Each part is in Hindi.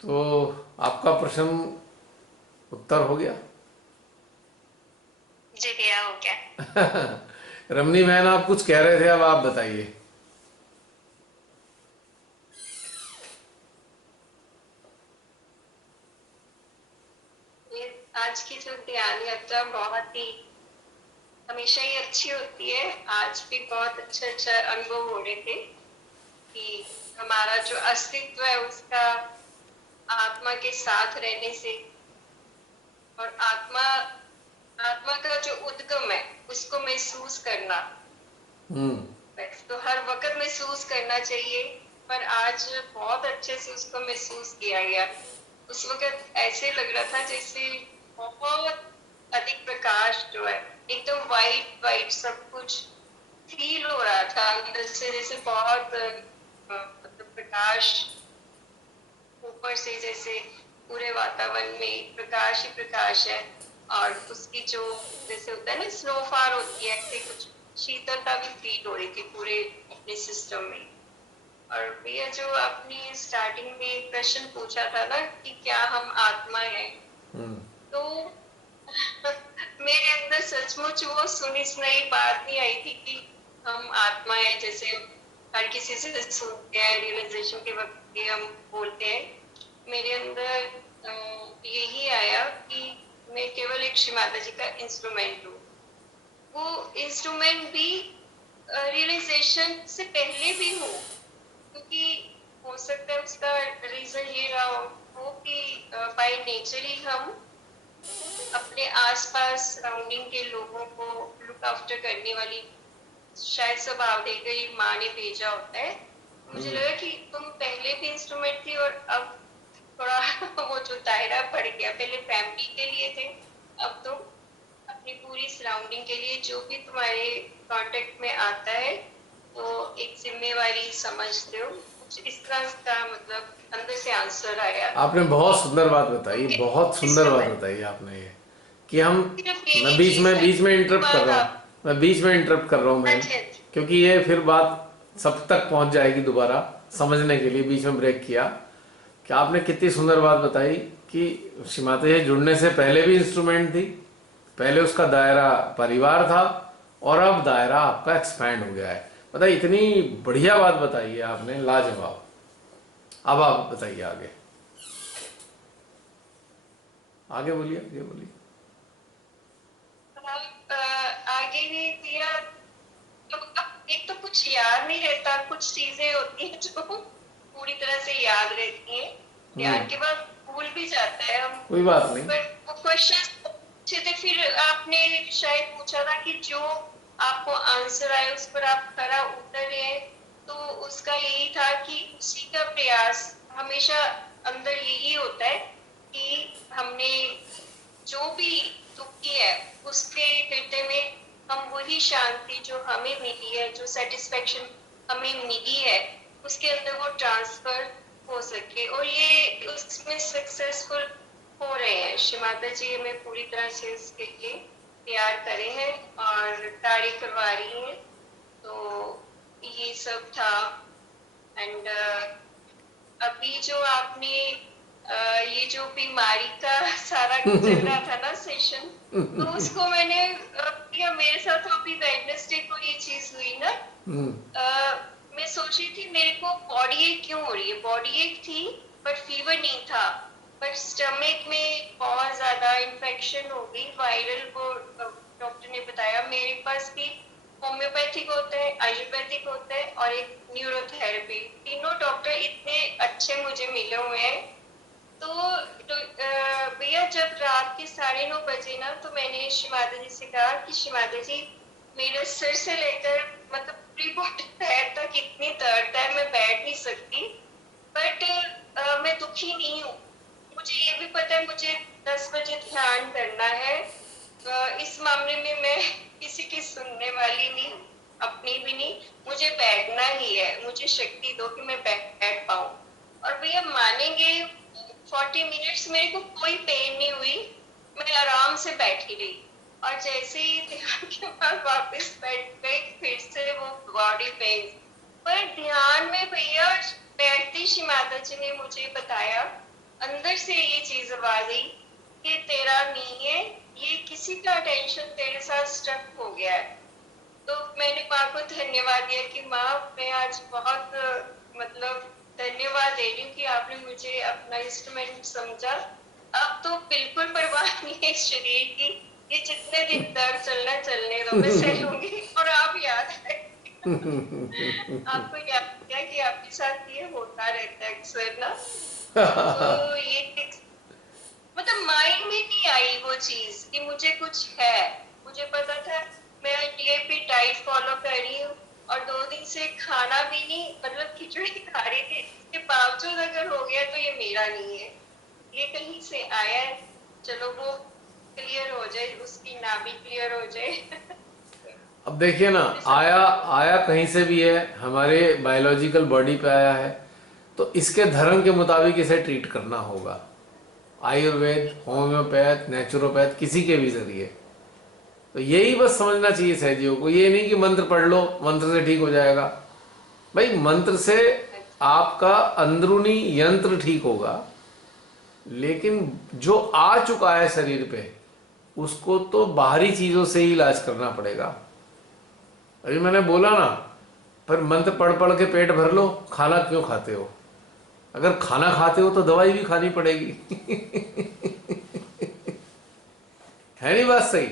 तो आपका प्रश्न उत्तर हो गया। जी भैया हो गया। रमनी बहन, आप कुछ कह रहे थे, अब आप बताइए। ये आज की जो ध्यान यात्रा बहुत ही हमेशा ही अच्छी होती है। आज भी बहुत अच्छा अच्छा अनुभव हो रहे थे कि हमारा जो अस्तित्व है उसका आत्मा के साथ रहने से, और आत्मा आत्मा का जो उद्गम है उसको महसूस करना। हम्म। वैसे तो हर वक्त महसूस करना चाहिए, पर आज बहुत अच्छे से उसको महसूस किया गया। उस वक्त ऐसे लग रहा था जैसे बहुत अधिक प्रकाश जो है, एकदम वाइट वाइट सब कुछ फील हो रहा था अंदर से, जैसे बहुत मतलब प्रकाश ऊपर से, जैसे पूरे वातावरण में प्रकाश ही प्रकाश है। और उसकी जो जैसे होता है ना स्नोफॉल होती है, ऐसे कुछ शीतलता भी फील हो रही थी पूरे अपने सिस्टम में। और भैया जो आपने स्टार्टिंग में प्रश्न पूछा था ना कि क्या हम आत्मा है, तो मेरे अंदर सचमुच वो सुनी सुनाई बात नहीं आई थी कि हम आत्मा है, जैसे हर किसी से सुनते हैं रियलाइजेशन के वक्त भी हम बोलते हैं। मेरे अंदर यही आया कि मैं केवल एक श्री माता जी का इंस्ट्रूमेंट हूँ। वो इंस्ट्रूमेंट भी रियलाइजेशन से पहले भी हूँ, क्योंकि हो सकता है उसका रीजन ये रहा हो कि बाय नेचर ही हम अपने आसपास सराउंडिंग के लोगों को लुक आफ्टर करने वाली शायद स्वभाव देकर ही माँ ने भेजा होता है। मुझे लगा कि तुम पहले भी इंस्ट्रूमेंट थी और अब थोड़ा वो जो दायरा बढ़ गया, पहले फैमिली के लिए थे, अब तुम अपनी पूरी सराउंडिंग के लिए जो भी तुम्हारे कांटेक्ट में आता है तो एक जिम्मेवारी समझते हो। कुछ इस तरह का मतलब अंदर से आंसर आया आपने बहुत कि सुंदर बात तुम बताई, बहुत केवल सुंदर बात इंस्ट्रूमेंट, बताई आपने ये, कि हम, सिर्फ मैं यही बीच चीज में है बीच में इंटरप्ट कर दिमाग रहा हूँ, आप। मैं बीच में इंटरप्ट कर रहा हूँ हाँ मैम, जी हाँ जी। क्योंकि ये फिर बात सब तक पहुंच जाएगी। दोबारा समझने के लिए बीच में ब्रेक किया कि आपने कितनी सुंदर बात बताई कि श्री माता जी जुड़ने से पहले भी इंस्ट्रूमेंट थी, पहले उसका दायरा परिवार था, और अब दायरा आपका एक्सपैंड हो गया है। पता है, इतनी बढ़िया बात बताई है आपने, लाजवाब। अब आप बताइए आगे, आगे बोलिए, आगे बोलिए। अब आगे भी दिया तो अब एक तो कुछ याद नहीं रहता, कुछ चीजें होती हैं जो पूरी तरह से याद रहती हैं, ध्यान के बाद भूल भी जाता है हम। कोई बात नहीं। पर वो क्वेश्चन पूछे थे, फिर आपने शायद पूछा था कि जो आपको आंसर आए उस पर आप खरा उतरे हैं, तो उसका यही था कि उसी का प्रयास हमेशा अंदर यही होता है कि हमने जो भी दुख की है उसके हृदय में हम वही शांति जो हमें मिली है, जो सेटिस्फेक्शन हमें मिली है, उसके अंदर वो ट्रांसफर हो सके। और ये उसमें सक्सेसफुल हो रहे हैं। श्री माता जी हमें पूरी तरह से इसके लिए तैयार करे हैं और कार्य करवा रही हैं। तो ये सब था। एंड अभी जो आपने ये जो बीमारी का सारा चल रहा था ना सेशन, तो उसको मैंने किया मेरे साथ। अभी वेडनेसडे को ये चीज हुई ना, मैं सोच रही थी मेरे को बॉडी एक क्यों हो रही है, बॉडी एक थी बट फीवर नहीं था, बट स्टमक में बहुत ज्यादा इन्फेक्शन हो गई वायरल। वो डॉक्टर ने बताया मेरे पास भी होम्योपैथिक होता है, आयुर्वेदिक होता है और एक न्यूरोथेरेपी, तीनों डॉक्टर इतने अच्छे मुझे मिले हुए हैं। तो भैया जब रात के 9:30 बजे ना, तो मैंने श्री माता जी से कहा कि श्री माता जी मेरे सिर से लेकर मतलब पूरी बॉडी पैर तक इतनी दर्द है, मैं बैठ नहीं सकती, बट मैं दुखी नहीं हूँ। मुझे ये भी पता है मुझे 10 बजे ध्यान करना है। इस मामले में मैं किसी की सुनने वाली नहीं, अपनी भी नहीं। मुझे बैठना ही है, मुझे शक्ति दो कि मैं बैठ पाऊं। और भैया मानेंगे 40 मिनट्स मेरे को कोई पेन नहीं हुई, मैं आराम से बैठी रही। और जैसे ही ध्यान के बाद वापस बैठ गई, फिर से वो बॉडी पेन। पर ध्यान में भैया बैठती श्री माता जी ने मुझे बताया अंदर से ये चीज आ गई कि तेरा नहीं है, ये किसी का अटेंशन तेरे साथ स्टक हो गया है। तो मैंने माँ को धन्यवाद दिया कि माँ, मैं आज बहुत मतलब धन्यवाद दे रही हूँ कि आपने मुझे अपना इंस्ट्रूमेंट समझा। अब तो बिल्कुल परवाह नहीं है इस शरीर की, ये जितने दिन तक चलना चलने दो, मैं सह लूंगी। और आप याद है आपको याद किया कि आपके साथ ये होता रहता है अक्सर ना। तो ये मतलब माइंड में नहीं आई वो चीज कि मुझे कुछ है। मुझे पता था मैं ये भी डाइट फॉलो कर रही हूँ, और 2 दिन से खाना भी नहीं, मतलब खिचड़ी खा रही थी, इसके बावजूद अगर हो गया तो ये मेरा नहीं है, ये कहीं से आया है। चलो वो क्लियर हो जाए, उसकी नाभि क्लियर हो जाए। अब देखिए ना, आया आया कहीं से भी है, हमारे बायोलॉजिकल बॉडी पे आया है, तो इसके धर्म के मुताबिक इसे ट्रीट करना होगा। आयुर्वेद, होम्योपैथ, नेचुरोपैथ, किसी के भी जरिए। तो यही बस समझना चाहिए सहजियों को, ये नहीं कि मंत्र पढ़ लो, मंत्र से ठीक हो जाएगा। भाई मंत्र से आपका अंदरूनी यंत्र ठीक होगा, लेकिन जो आ चुका है शरीर पे, उसको तो बाहरी चीजों से ही इलाज करना पड़ेगा। अभी मैंने बोला ना, पर मंत्र पढ़ पढ़ के पेट भर लो, खाना क्यों खाते हो? अगर खाना खाते हो तो दवाई भी खानी पड़ेगी। है नहीं बात सही?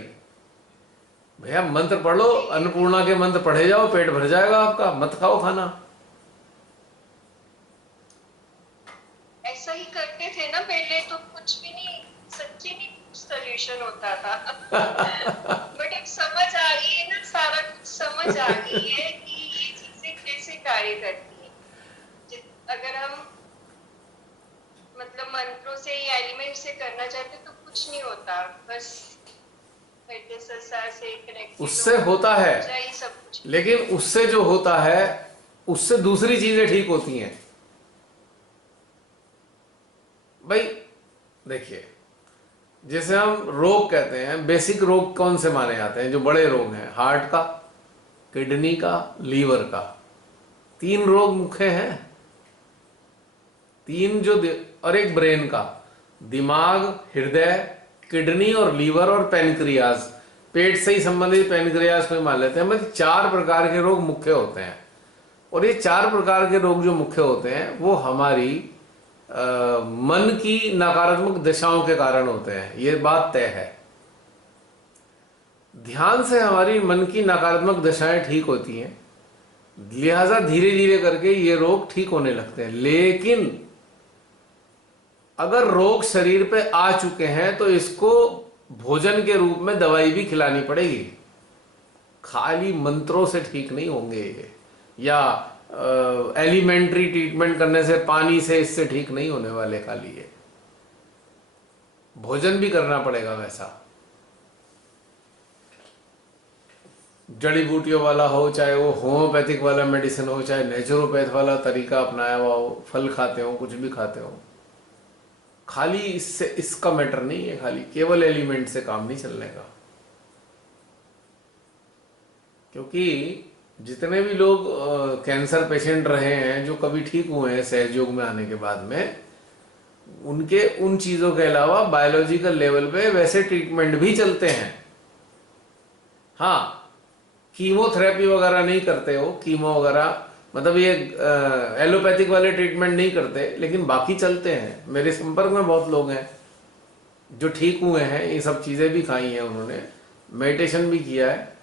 भैया मंत्र पढ़ लो, अन्नपूर्णा के मंत्र पढ़े जाओ, पेट भर जाएगा आपका, मत खाओ खाना। ऐसा ही करते थे ना पहले, तो कुछ भी नहीं, सच्ची नहीं सोल्यूशन होता था। बट अब समझ आ गई है ना, सारा कुछ समझ आ गई है कि ये चीजें कैसे कार्य करती है। अगर हम मतलब मंत्रों से या एलिमेंट से करना चाहते तो कुछ नहीं होता, बस से कनेक्टेड उससे होता है, सब कुछ। लेकिन उससे जो होता है, उससे दूसरी चीजें ठीक होती हैं। भाई देखिए, जैसे हम रोग कहते हैं, बेसिक रोग कौन से माने जाते हैं? जो बड़े रोग हैं, हार्ट का, किडनी का, लीवर का, 3 रोग मुख्य हैं। 3 और एक ब्रेन का, दिमाग, हृदय, किडनी और लीवर और पेनक्रियाज। पेट से ही संबंधित पेनक्रियाज को मान लेते हैं। मतलब 4 प्रकार के रोग मुख्य होते हैं। और ये 4 प्रकार के रोग जो मुख्य होते हैं, वो हमारी मन की नकारात्मक दशाओं के कारण होते हैं। ये बात तय है। ध्यान से हमारी मन की नकारात्मक दशाएं ठीक होती हैं, लिहाजा धीरे धीरे करके ये रोग ठीक होने लगते हैं। लेकिन अगर रोग शरीर पे आ चुके हैं तो इसको भोजन के रूप में दवाई भी खिलानी पड़ेगी। खाली मंत्रों से ठीक नहीं होंगे, या एलिमेंट्री ट्रीटमेंट करने से, पानी से, इससे ठीक नहीं होने वाले। खाली ये भोजन भी करना पड़ेगा वैसा, जड़ी बूटियों वाला हो, चाहे वो होम्योपैथिक वाला मेडिसिन हो, चाहे नेचुरोपैथ वाला तरीका अपनाया हुआ हो, फल खाते हो, कुछ भी खाते हो। खाली इससे इसका मैटर नहीं है, खाली केवल एलिमेंट से काम नहीं चलने का। क्योंकि जितने भी लोग कैंसर पेशेंट रहे हैं, जो कभी ठीक हुए हैं सहयोग में आने के बाद में, उनके उन चीजों के अलावा बायोलॉजिकल लेवल पे वैसे ट्रीटमेंट भी चलते हैं। हाँ, कीमोथेरेपी वगैरह नहीं करते हो, कीमो वगैरह, मतलब ये एलोपैथिक वाले ट्रीटमेंट नहीं करते, लेकिन बाकी चलते हैं। मेरे संपर्क में बहुत लोग हैं जो ठीक हुए हैं, ये सब चीजें भी खाई हैं उन्होंने, मेडिटेशन भी किया है।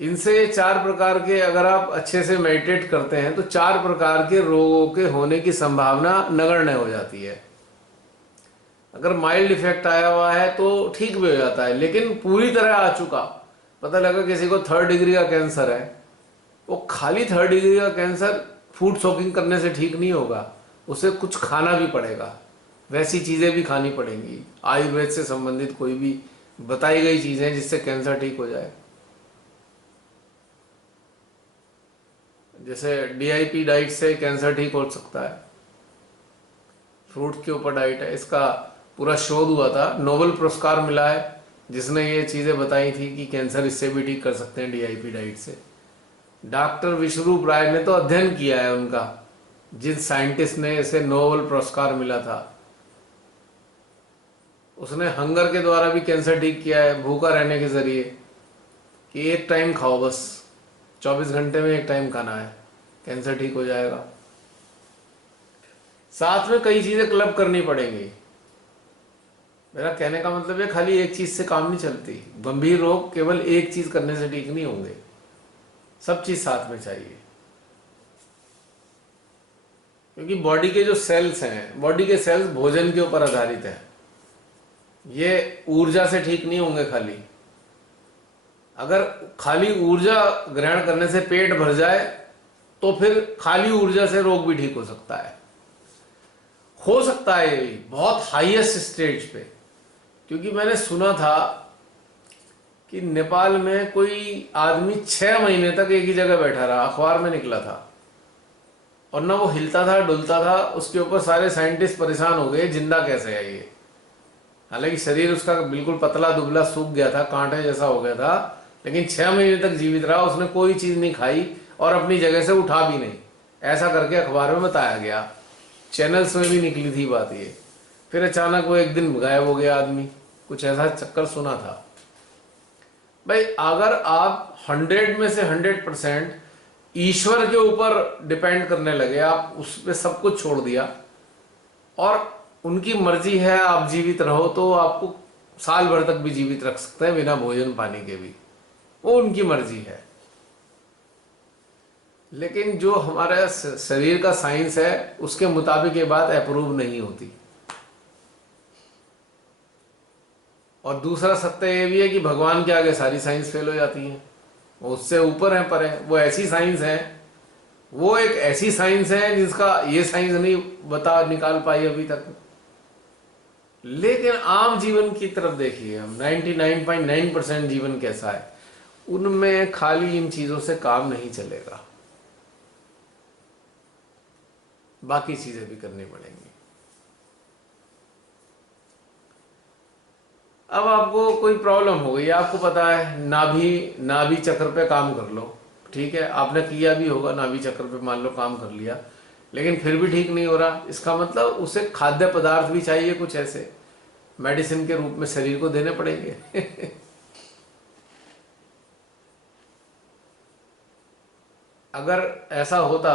इनसे 4 प्रकार के, अगर आप अच्छे से मेडिटेट करते हैं तो 4 प्रकार के रोगों के होने की संभावना नगण्य हो जाती है। अगर माइल्ड इफेक्ट आया हुआ है तो ठीक भी हो जाता है, लेकिन पूरी तरह आ चुका, पता लगा किसी को 3rd डिग्री का कैंसर है, वो खाली 3rd डिग्री का कैंसर फूड सोकिंग करने से ठीक नहीं होगा, उसे कुछ खाना भी पड़ेगा, वैसी चीजें भी खानी पड़ेंगी। आयुर्वेद से संबंधित कोई भी बताई गई चीजें जिससे कैंसर ठीक हो जाए। जैसे DIP डाइट से कैंसर ठीक हो सकता है, फ्रूट के ऊपर डाइट है, इसका पूरा शोध हुआ था, नोबेल पुरस्कार मिला है जिसने ये चीजें बताई थी कि कैंसर इससे भी ठीक कर सकते हैं DIP डाइट से। डॉक्टर विश्वरूप राय ने तो अध्ययन किया है उनका, जिस साइंटिस्ट ने इसे नोबेल पुरस्कार मिला था, उसने हंगर के द्वारा भी कैंसर ठीक किया है, भूखा रहने के जरिए, कि एक टाइम खाओ बस, 24 घंटे में एक टाइम खाना है, कैंसर ठीक हो जाएगा। साथ में कई चीजें क्लब करनी पड़ेंगी। मेरा कहने का मतलब है खाली एक चीज से काम नहीं चलती। गंभीर रोग केवल एक चीज करने से ठीक नहीं होंगे, सब चीज साथ में चाहिए। क्योंकि बॉडी के जो सेल्स हैं, बॉडी के सेल्स भोजन के ऊपर आधारित है। ये ऊर्जा से ठीक नहीं होंगे खाली। अगर खाली ऊर्जा ग्रहण करने से पेट भर जाए तो फिर खाली ऊर्जा से रोग भी ठीक हो सकता है। हो सकता है ये बहुत हाईएस्ट स्टेज पे। क्योंकि मैंने सुना था कि नेपाल में कोई आदमी 6 महीने तक एक ही जगह बैठा रहा, अखबार में निकला था, और ना वो हिलता था डुलता था। उसके ऊपर सारे साइंटिस्ट परेशान हो गए, जिंदा कैसे है ये। हालांकि शरीर उसका बिल्कुल पतला दुबला सूख गया था, कांटे जैसा हो गया था, लेकिन 6 महीने तक जीवित रहा। उसने कोई चीज नहीं खाई और अपनी जगह से उठा भी नहीं, ऐसा करके अखबार में बताया गया, चैनल्स में भी निकली थी बात ये। फिर अचानक वो एक दिन गायब हो गया आदमी, कुछ ऐसा चक्कर सुना था। भाई अगर आप 100 में से 100% ईश्वर के ऊपर डिपेंड करने लगे, आप उस पर सब कुछ छोड़ दिया और उनकी मर्जी है आप जीवित रहो, तो आपको साल भर तक भी जीवित रख सकते हैं बिना भोजन पानी के भी, वो उनकी मर्जी है। लेकिन जो हमारा शरीर का साइंस है उसके मुताबिक ये बात अप्रूव नहीं होती। और दूसरा सत्य ये भी है कि भगवान के आगे सारी साइंस फेल हो जाती है, वो उससे ऊपर है, पर है। वो ऐसी साइंस है, वो एक ऐसी साइंस है जिसका ये साइंस नहीं बता निकाल पाई अभी तक। लेकिन आम जीवन की तरफ देखिए, हम 99.9% जीवन कैसा है, उनमें खाली इन चीजों से काम नहीं चलेगा, बाकी चीजें भी करनी पड़ेंगी। अब आपको कोई प्रॉब्लम हो गई, आपको पता है नाभि चक्र पे काम कर लो, ठीक है, आपने किया भी होगा, नाभि चक्र पे मान लो काम कर लिया, लेकिन फिर भी ठीक नहीं हो रहा। इसका मतलब उसे खाद्य पदार्थ भी चाहिए, कुछ ऐसे मेडिसिन के रूप में शरीर को देने पड़ेंगे। अगर ऐसा होता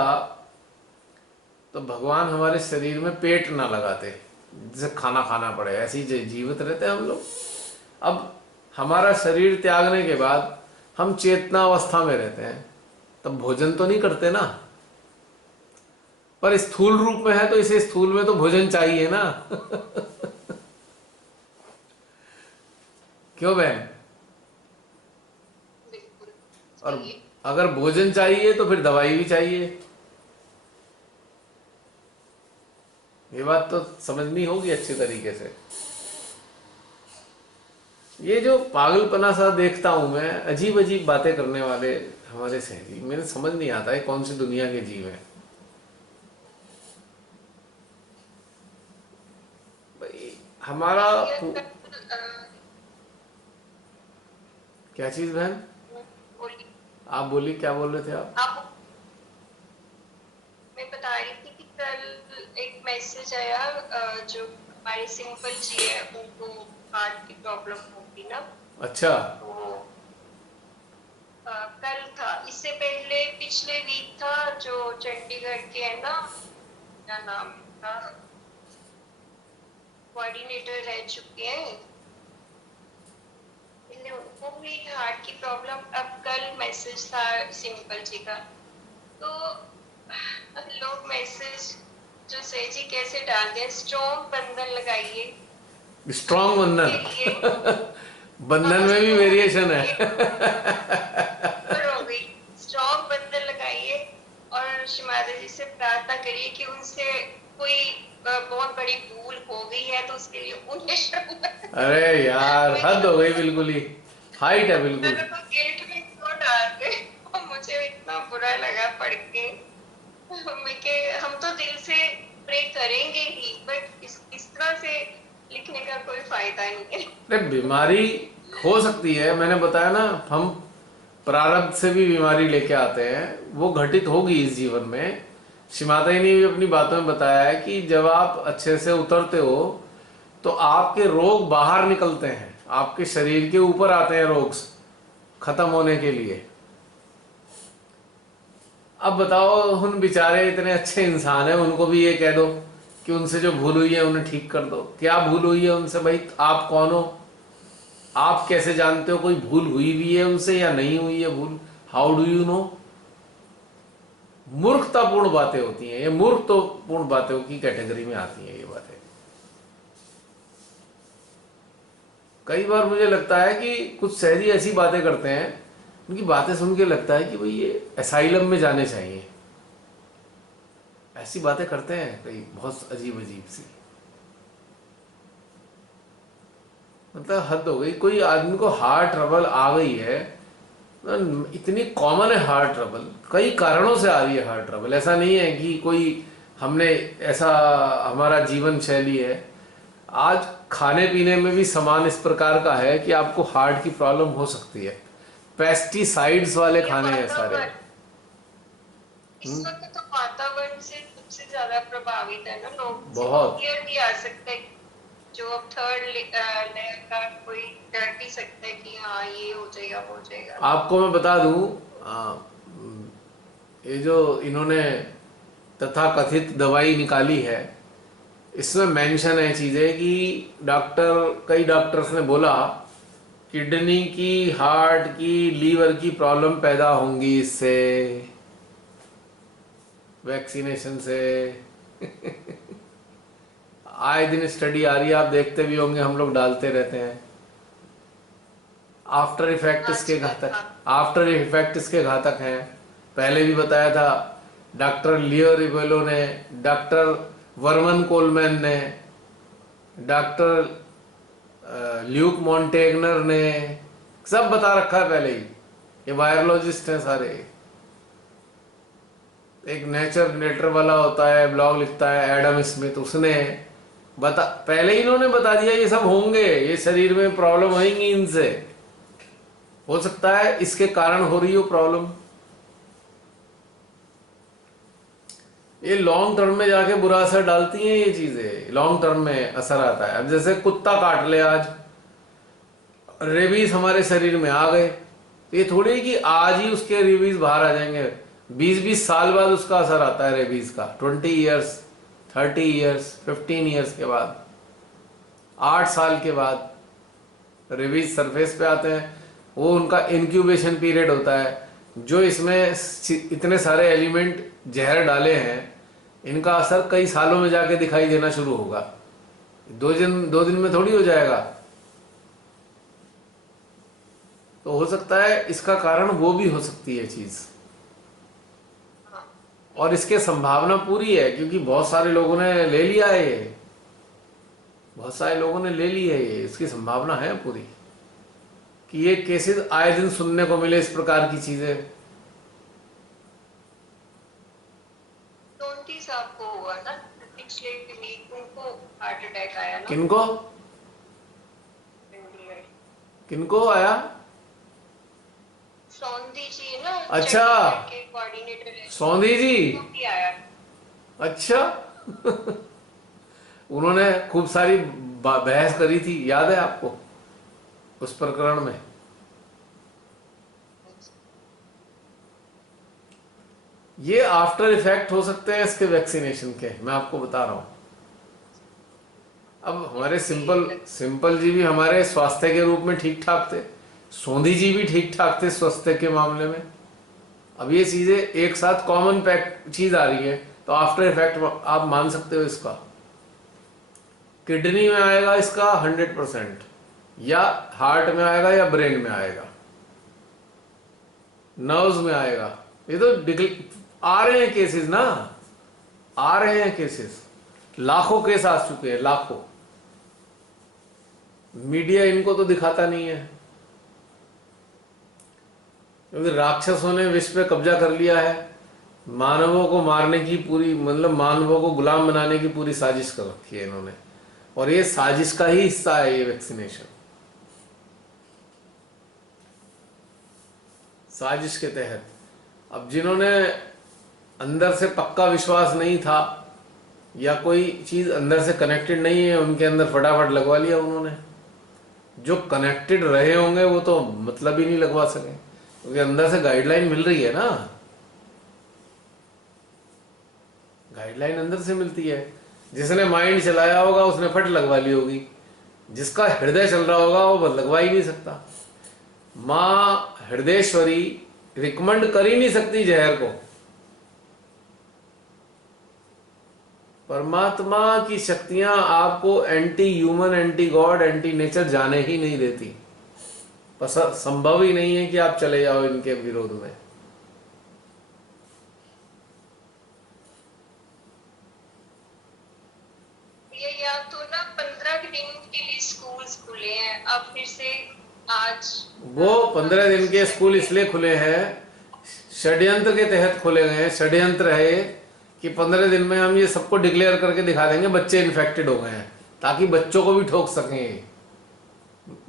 तो भगवान हमारे शरीर में पेट ना लगाते जिसे खाना खाना पड़े, ऐसे ही जीवित रहते हम लोग। अब हमारा शरीर त्यागने के बाद हम चेतना अवस्था में रहते हैं, तब भोजन तो नहीं करते ना, पर स्थूल रूप में है तो इसे स्थूल में तो भोजन चाहिए ना। क्यों बहन? और अगर भोजन चाहिए तो फिर दवाई भी चाहिए। ये बात तो समझनी होगी अच्छे तरीके से। ये जो पागलपना सा देखता हूं मैं, अजीब अजीब बातें करने वाले हमारे सहजी, मेरे समझ नहीं आता है कौन सी दुनिया के जीव हैं भाई। हमारा क्या चीज बहन? आप बोलिए, क्या बोल रहे थे आप? मैं बता रही थी कि कल एक मैसेज आया, जो हमारे सिंपल जी है उनको हार्ट की प्रॉब्लम होगी ना। अच्छा। तो कल था, इससे पहले पिछले वीक था, जो चंडीगढ़ के है ना, क्या नाम था, कोऑर्डिनेटर रह चुके हैं, उनको भी हार्ट की प्रॉब्लम। अब कल मैसेज था सिंपल जी का, तो लोग मैसेज जो सही कैसे डालते हैं, स्ट्रॉन्ग बंधन लगाइए। स्ट्रॉन्ग बंधन। बंधन में भी वेरिएशन है। स्ट्रॉन्ग बंधन लगाइए और शिमादा जी से प्रार्थना करिए कि उनसे कोई बहुत बड़ी भूल हो गई है तो उसके लिए उन्हें अरे यार हद हो गई, बिल्कुल ही हाइट है बिल्कुल। गिल्ट में क्यों डालते, मुझे इतना बुरा लगा पढ़ के। हम तो दिल से प्रे करेंगे ही, बट इस तरह से लिखने का कोई फायदा नहीं है। अरे बीमारी हो सकती है, मैंने बताया ना, हम प्रारब्ध से भी बीमारी लेके आते हैं, वो घटित होगी इस जीवन में। शिमाता जी ने भी अपनी बातों में बताया है कि जब आप अच्छे से उतरते हो तो आपके रोग बाहर निकलते हैं, आपके शरीर के ऊपर आते हैं रोग खत्म होने के लिए। अब बताओ, उन बेचारे इतने अच्छे इंसान हैं, उनको भी ये कह दो कि उनसे जो भूल हुई है उन्हें ठीक कर दो। क्या भूल हुई है उनसे? भाई आप कौन हो? आप कैसे जानते हो कोई भूल हुई भी है उनसे या नहीं हुई है भूल? How do you know? मूर्खतापूर्ण बातें होती हैं ये, मूर्खतापूर्ण बातों की कैटेगरी में आती हैं ये बातें। कई बार मुझे लगता है कि कुछ शहरी ऐसी बातें करते हैं, उनकी बातें सुन के लगता है कि भाई ये असाइलम में जाने चाहिए। ऐसी बातें करते हैं कई, बहुत अजीब अजीब सी। मतलब हद हो गई। कोई आदमी को हार्ट ट्रबल आ गई है, इतनी कॉमन है हार्ट ट्रबल, कई कारणों से आ रही है हार्ट ट्रबल। ऐसा नहीं है कि कोई हमने ऐसा, हमारा जीवन शैली है। आज खाने पीने में भी सामान इस प्रकार का है कि आपको हार्ट की प्रॉब्लम हो सकती है। पेस्टिसाइड्स वाले ये खाने हैं सारे। वातावरण, इस वक्त तो वातावरण से सबसे ज्यादा प्रभावित है ना लोग। बहुत। सिमोनिया भी आ सकता है, जो अब थर्ड लेयर का कोई डर नहीं सकता है कि हाँ ये हो जाएगा वो हो जाएगा। आपको मैं बता दूं, ये जो इन्होंने तथाकथित दवाई निकाली है, इसमें मेंशन है चीजें कि कई डॉक्टर्स ने बोला किडनी की, हार्ट की, लीवर की प्रॉब्लम पैदा होंगी इससे, वैक्सीनेशन से। आए दिन स्टडी आ रही है, आप देखते भी होंगे, हम लोग डालते रहते हैं। आफ्टर इफेक्ट इसके आजकल घातक, हाँ। आफ्टर इफेक्ट इसके घातक हैं। पहले भी बताया था डॉक्टर लियो रिबेलो ने, डॉक्टर वर्मन कोलमैन ने, डॉक्टर ल्यूक मॉन्टेगनर ने, सब बता रखा है पहले ही। ये वायरोलॉजिस्ट हैं सारे। एक नेचर नेटर वाला होता है, ब्लॉग लिखता है एडम स्मिथ, उसने पहले ही इन्होंने बता दिया ये सब होंगे, ये शरीर में प्रॉब्लम होंगी इनसे। हो सकता है इसके कारण हो रही हो प्रॉब्लम। ये लॉन्ग टर्म में जाके बुरा असर डालती हैं ये चीजें, लॉन्ग टर्म में असर आता है। अब जैसे कुत्ता काट ले आज, रेबीज हमारे शरीर में आ गए, तो ये थोड़ी कि आज ही उसके रेबीज बाहर आ जाएंगे। 20-20 साल बाद उसका असर आता है रेबीज का, 20 ईयर्स, 30 ईयर्स, 15 ईयर्स के बाद, 8 साल के बाद रेबीज सरफेस पे आते हैं। वो उनका इंक्यूबेशन पीरियड होता है। जो इसमें इतने सारे एलिमेंट जहर डाले हैं, इनका असर कई सालों में जाके दिखाई देना शुरू होगा। 2 दिन में थोड़ी हो जाएगा। तो हो सकता है इसका कारण वो भी हो सकती है चीज, हाँ, और इसके संभावना पूरी है क्योंकि बहुत सारे लोगों ने ले लिया है ये, बहुत सारे लोगों ने ले ली है ये। इसकी संभावना है पूरी कि ये केसेस आए दिन सुनने को मिले इस प्रकार की चीजें। 29 आपको हुआ ना पिछले वीक, उनको हार्ट अटैक आया ना। किनको किनको आया? सौंधी जी है ना, अच्छा, चंडीगढ़ के कोऑर्डिनेटर है, सौंधी जी। उनको भी आया। अच्छा। उन्होंने खूब सारी बहस करी थी, याद है आपको, उस प्रकरण में। ये आफ्टर इफेक्ट हो सकते हैं इसके वैक्सीनेशन के, मैं आपको बता रहा हूं। अब हमारे सिंपल जी भी हमारे स्वास्थ्य के रूप में ठीक ठाक थे, सोंधी जी भी ठीक ठाक थे स्वास्थ्य के मामले में। अब ये चीजें एक साथ कॉमन पैक चीज आ रही है, तो आफ्टर इफेक्ट आप मान सकते हो इसका। किडनी में आएगा इसका 100%, या हार्ट में आएगा या ब्रेन में आएगा, नर्व्स में आएगा। ये तो आ रहे हैं केसेस ना, आ रहे हैं केसेस, लाखों केस आ चुके हैं, लाखों। मीडिया इनको तो दिखाता नहीं है क्योंकि राक्षसों ने विश्व पे कब्जा कर लिया है। मानवों को मारने की पूरी, मतलब मानवों को गुलाम बनाने की पूरी साजिश कर रखी है इन्होंने, और ये साजिश का ही हिस्सा है ये वैक्सीनेशन। साजिश के तहत अब जिन्होंने अंदर से पक्का विश्वास नहीं था या कोई चीज अंदर से कनेक्टेड नहीं है उनके अंदर, फटाफट लगवा लिया उन्होंने। जो कनेक्टेड रहे होंगे वो तो मतलब ही नहीं लगवा सके, क्योंकि अंदर से गाइडलाइन मिल रही है ना, गाइडलाइन अंदर से मिलती है। जिसने माइंड चलाया होगा उसने फट लगवा ली होगी, जिसका हृदय चल रहा होगा वो लगवा ही नहीं सकता। माँ हृदयेश्वरी रिकमेंड कर ही नहीं सकती जहर को। परमात्मा की शक्तियां आपको anti human, anti God, anti nature जाने ही नहीं देती। संभव ही नहीं है कि आप चले जाओ इनके विरोध में। ये या तो ना 15 दिन के लिए स्कूल खुले हैं, अब फिर से आज वो 15 दिन के स्कूल इसलिए खुले हैं, षड्यंत्र के तहत खोले गए हैं। षड्यंत्र है कि 15 दिन में हम ये सबको डिक्लेयर करके दिखा देंगे बच्चे इन्फेक्टेड हो गए हैं, ताकि बच्चों को भी ठोक सकें।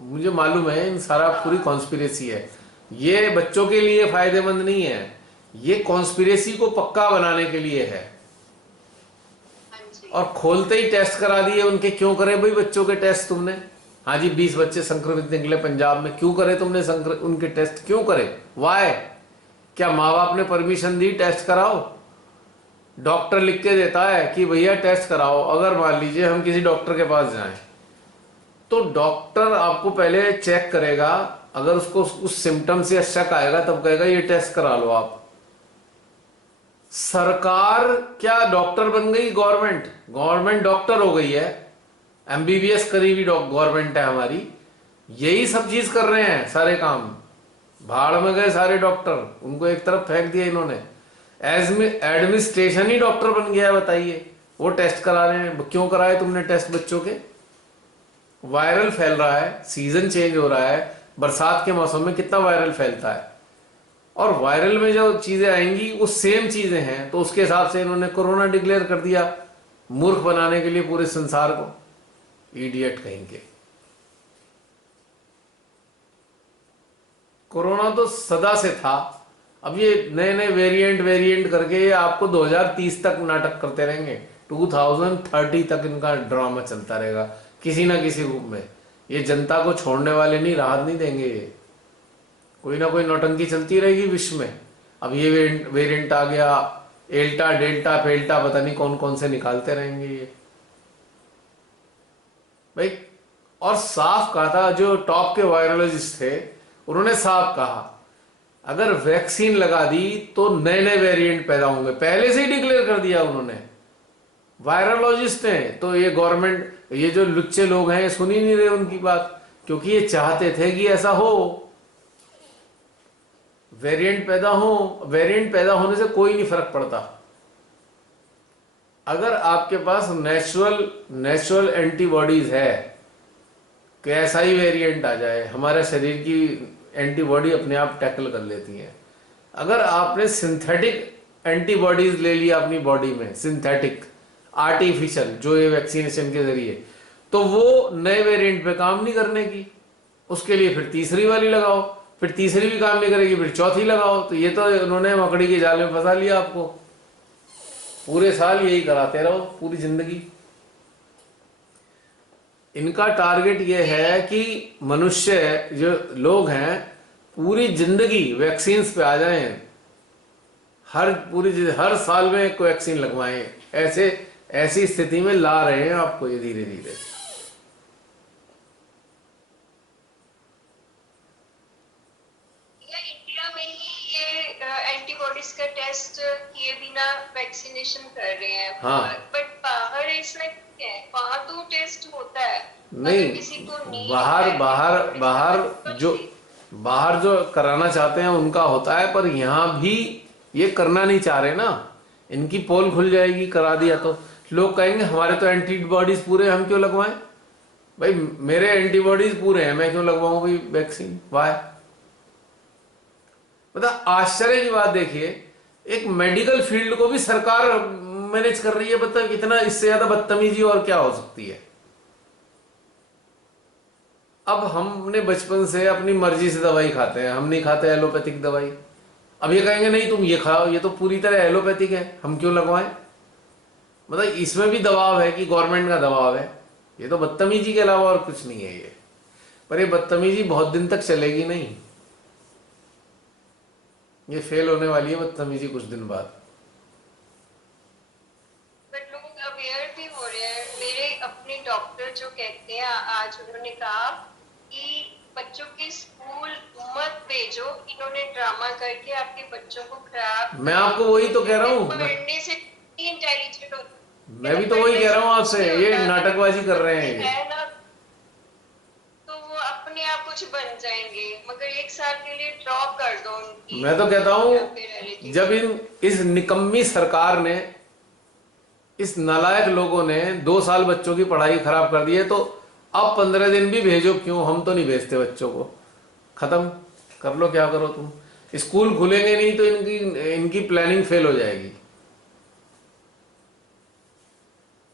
मुझे मालूम है इन सारा पूरी कॉन्स्पिरेसी है, ये बच्चों के लिए फायदेमंद नहीं है, ये कॉन्स्पिरेसी को पक्का बनाने के लिए है। और खोलते ही टेस्ट करा दिए उनके। क्यों करे भाई बच्चों के टेस्ट तुमने? हाँ जी 20 बच्चे संक्रमित निकले पंजाब में, क्यों करे तुमने उनके टेस्ट क्यों करे? वाई? क्या माँ बाप ने परमिशन दी टेस्ट कराओ? डॉक्टर लिख के देता है कि भैया टेस्ट कराओ। अगर मान लीजिए हम किसी डॉक्टर के पास जाएं तो डॉक्टर आपको पहले चेक करेगा, अगर उसको उस सिम्टम से शक आएगा तब कहेगा ये टेस्ट करा लो आप। सरकार क्या डॉक्टर बन गई? गवर्नमेंट डॉक्टर हो गई है, एमबीबीएस करी हुई गवर्नमेंट है हमारी। यही सब चीज कर रहे हैं, सारे काम भाड़ में गए सारे डॉक्टर, उनको एक तरफ फेंक दिया इन्होंने। एडमिनिस्ट्रेशन ही डॉक्टर बन गया है, बताइए। वो टेस्ट करा रहे हैं। क्यों कराए तुमने टेस्ट बच्चों के? वायरल फैल रहा है, सीजन चेंज हो रहा है, बरसात के मौसम में कितना वायरल फैलता है, और वायरल में जो चीजें आएंगी वो सेम चीजें हैं, तो उसके हिसाब से इन्होंने कोरोना डिक्लेयर कर दिया, मूर्ख बनाने के लिए पूरे संसार को। इडियट कहेंगे। कोरोना तो सदा से था, अब ये नए नए वेरिएंट करके ये आपको 2030 तक नाटक करते रहेंगे। 2030 तक इनका ड्रामा चलता रहेगा किसी ना किसी रूप में। ये जनता को छोड़ने वाले नहीं, राहत नहीं देंगे। ये कोई ना कोई नौटंकी चलती रहेगी विश्व में। अब ये वेरिएंट आ गया, एल्टा डेल्टा फेल्टा, पता नहीं कौन कौन से निकालते रहेंगे ये भाई। और साफ कहा था, जो टॉप के वायरोलॉजिस्ट थे उन्होंने साफ कहा, अगर वैक्सीन लगा दी तो नए नए वेरिएंट पैदा होंगे। पहले से ही डिक्लेयर कर दिया उन्होंने, वायरोलॉजिस्ट हैं। तो ये गवर्नमेंट, ये जो लुच्चे लोग हैं, सुन ही नहीं रहे उनकी बात, क्योंकि ये चाहते थे कि ऐसा हो, वेरिएंट पैदा हो। वेरिएंट पैदा होने से कोई नहीं फर्क पड़ता। अगर आपके पास नेचुरल एंटीबॉडीज है, कि ऐसा ही वेरिएंट आ जाए, हमारे शरीर की एंटीबॉडी अपने आप टैकल कर लेती है। अगर आपने सिंथेटिक एंटीबॉडीज ले लिया अपनी बॉडी में, सिंथेटिक आर्टिफिशियल, जो ये वैक्सीनेशन के जरिए, तो वो नए वेरिएंट पे काम नहीं करने की। उसके लिए फिर तीसरी वाली लगाओ, फिर तीसरी भी काम नहीं करेगी, फिर चौथी लगाओ। तो ये तो उन्होंने मकड़ी के जाल में फंसा लिया आपको। पूरे साल यही कराते रहो, पूरी जिंदगी। इनका टारगेट ये है कि मनुष्य जो लोग हैं पूरी जिंदगी वैक्सीन पे आ जाएं, हर साल में एक वैक्सीन लगवाएं। ऐसी स्थिति में ला रहे हैं आपको ये धीरे धीरे। इंडिया में ही ये एंटीबॉडीज का टेस्ट किए बिना वैक्सीनेशन कर रहे हैं। हाँ। बट बाहर ऐसा नहीं है, वहां तो टेस्ट होता है। नहीं, किसी को नहीं बाहर जो कराना चाहते हैं उनका होता है, पर यहाँ भी ये करना नहीं चाह रहे ना। इनकी पोल खुल जाएगी, करा दिया तो लोग कहेंगे हमारे तो एंटीबॉडीज पूरे, हम क्यों लगवाएं? भाई मेरे एंटीबॉडीज पूरे हैं, मैं क्यों लगवाऊं भाई वैक्सीन? वाई? मतलब आश्चर्य की बात देखिए, एक मेडिकल फील्ड को भी सरकार मैनेज कर रही है। मतलब इतना, इससे ज्यादा बदतमीजी और क्या हो सकती है? अब हमने बचपन से अपनी मर्जी से दवाई खाते हैं, हम नहीं खाते एलोपैथिक दवाई। अब ये कहेंगे नहीं तुम ये खाओ, ये तो पूरी तरह एलोपैथिक है, हम क्यों लगवाएं। मतलब इसमें भी दबाव है कि गवर्नमेंट का दबाव है। ये तो बदतमीजी के अलावा और कुछ नहीं है ये। पर ये बदतमीजी बहुत दिन तक चलेगी नहीं, ये फेल होने वाली है बदतमीजी कुछ दिन बाद। बट लोग अवेयर भी हो रहे हैं। मेरे अपने डॉक्टर जो कहते हैं, आज उन्होंने कहा कि बच्चों के स्कूल मत भेजो, इन्होंने ड्रामा करके आपके बच्चों को खराब मैं आपको वही तो कह रहा हूँ, पढ़ने से इंटेलिजेंट होता मैं भी तो वही कह रहा हूँ आपसे, ये नाटकबाजी कर रहे हैं ये। है ना, तो वो अपने आप कुछ बन जाएंगे, मगर एक साल के लिए ड्रॉप कर दो उनकी। मैं तो कहता हूँ जब इस निकम्मी सरकार ने, इस नालायक लोगों ने 2 साल बच्चों की पढ़ाई खराब कर दी है, तो अब 15 दिन भी भेजो क्यों, हम तो नहीं भेजते बच्चों को, खत्म कर लो, क्या करो तुम। स्कूल खुलेंगे नहीं तो इनकी प्लानिंग फेल हो जाएगी।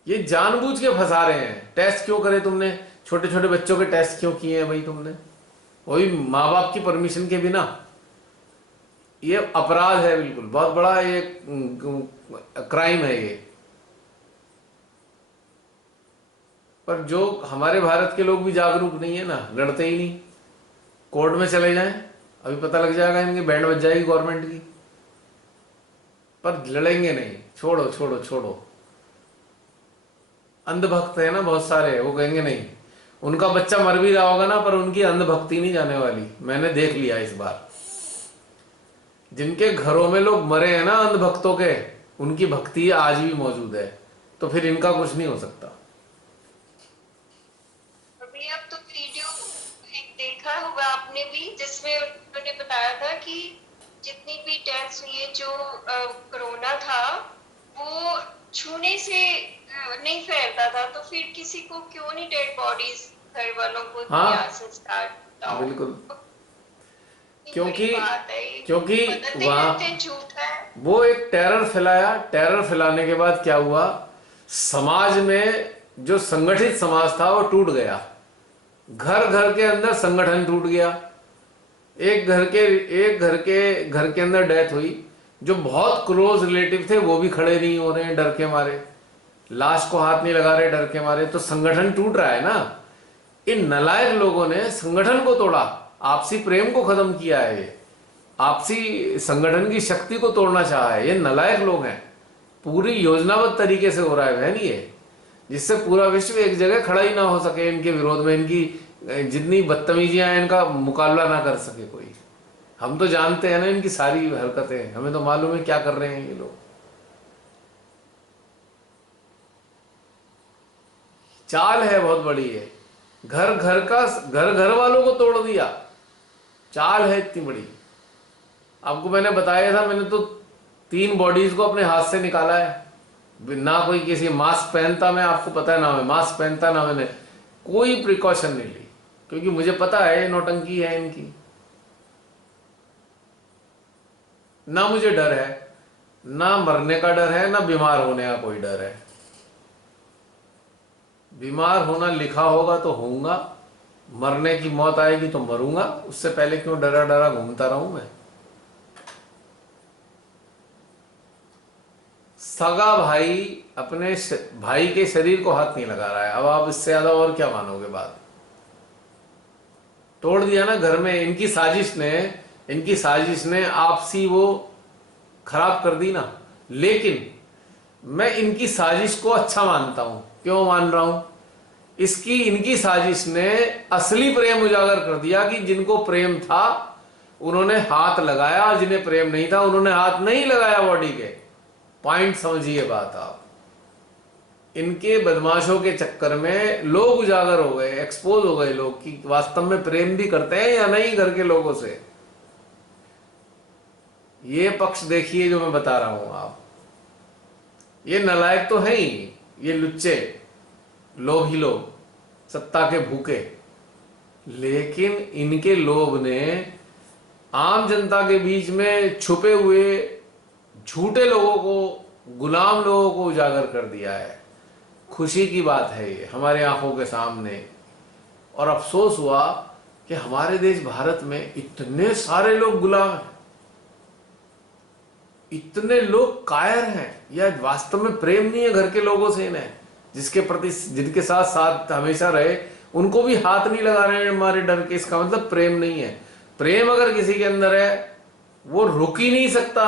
ये जानबूझ के फंसा रहे हैं। टेस्ट क्यों करे तुमने, छोटे छोटे बच्चों के टेस्ट क्यों किए हैं भाई तुमने, वही माँ बाप की परमिशन के बिना। ये अपराध है बिल्कुल, बहुत बड़ा ये क्राइम है ये। पर जो हमारे भारत के लोग भी जागरूक नहीं है ना, लड़ते ही नहीं। कोर्ट में चले जाएं, अभी पता लग जाएगा, इनकी बैंड बज जाएगी गवर्नमेंट की, पर लड़ेंगे नहीं। छोड़ो छोड़ो छोड़ो। अंधभक्त है ना बहुत सारे, वो कहेंगे नहीं, उनका बच्चा मर भी रहा होगा ना, पर उनकी अंधभक्ति नहीं जाने वाली। मैंने देख लिया इस बार, जिनके घरों में लोग मरे हैं ना अंधभक्तों के, उनकी भक्ति आज भी मौजूद है, तो फिर इनका कुछ नहीं हो सकता। अभी अब तो वीडियो एक देखा होगा आपने भी, जिसमें उन्होंने बताया था कि जितनी भी डेथ्स हुई है, जो कोरोना था वो छूने से नहीं फैलता था, तो फिर किसी को क्यों नहीं डेड बॉडीज घर वालों को दिया संस्कार। बिल्कुल, क्योंकि वहां झूठ है। वो एक टेरर फैलाया। टेरर फैलाने के बाद क्या हुआ, समाज में जो संगठित समाज था वो टूट गया। घर घर के अंदर संगठन टूट गया। एक घर के अंदर डेथ हुई, जो बहुत क्लोज रिलेटिव थे वो भी खड़े नहीं हो रहे हैं डर के मारे, लाश को हाथ नहीं लगा रहे डर के मारे, तो संगठन टूट रहा है ना। इन नालायक लोगों ने संगठन को तोड़ा, आपसी प्रेम को खत्म किया है, आपसी संगठन की शक्ति को तोड़ना चाहा है। ये नालायक लोग हैं। पूरी योजनाबद्ध तरीके से हो रहा है बहन ये, जिससे पूरा विश्व एक जगह खड़ा ही ना हो सके इनके विरोध में, इनकी जितनी बदतमीजियां हैं इनका मुकाबला ना कर सके कोई। हम तो जानते हैं ना इनकी सारी हरकतें, हमें तो मालूम है क्या कर रहे हैं ये लोग। चाल है बहुत बड़ी है, घर घर वालों को तोड़ दिया, चाल है इतनी बड़ी। आपको मैंने बताया था, मैंने तो 3 बॉडीज को अपने हाथ से निकाला है, ना कोई किसी मास्क पहनता, मैं आपको पता है ना, मैं मास्क पहनता ना, मैंने कोई प्रिकॉशन नहीं ली, क्योंकि मुझे पता है ये नौटंकी है इनकी। ना मुझे डर है, ना मरने का डर है, ना बीमार होने का कोई डर है। बीमार होना लिखा होगा तो होऊंगा, मरने की मौत आएगी तो मरूंगा, उससे पहले क्यों डरा डरा घूमता रहूं मैं। सगा भाई अपने भाई के शरीर को हाथ नहीं लगा रहा है, अब आप इससे ज्यादा और क्या मानोगे बात। तोड़ दिया ना घर में, इनकी साजिश ने आपसी वो खराब कर दी ना। लेकिन मैं इनकी साजिश को अच्छा मानता हूं। क्यों मान रहा हूं, इनकी साजिश ने असली प्रेम उजागर कर दिया कि जिनको प्रेम था उन्होंने हाथ लगाया, और जिन्हें प्रेम नहीं था उन्होंने हाथ नहीं लगाया बॉडी के। पॉइंट समझिए बात आप। इनके बदमाशों के चक्कर में लोग उजागर हो गए, एक्सपोज हो गए लोग कि वास्तव में प्रेम भी करते हैं या नहीं घर के लोगों से। ये पक्ष देखिए जो मैं बता रहा हूं आप। ये नालायक तो है ही, ये लुच्चे लोभी लोग, सत्ता के भूखे, लेकिन इनके लोभ ने आम जनता के बीच में छुपे हुए झूठे लोगों को, गुलाम लोगों को उजागर कर दिया है। खुशी की बात है ये हमारे आंखों के सामने। और अफसोस हुआ कि हमारे देश भारत में इतने सारे लोग गुलाम हैं, इतने लोग कायर हैं, या वास्तव में प्रेम नहीं है घर के लोगों से इन्हें, जिसके प्रति, जिनके साथ साथ हमेशा रहे, उनको भी हाथ नहीं लगा रहे हैं हमारे डर के। इसका मतलब प्रेम नहीं है। प्रेम अगर किसी के अंदर है, वो रुक ही नहीं सकता,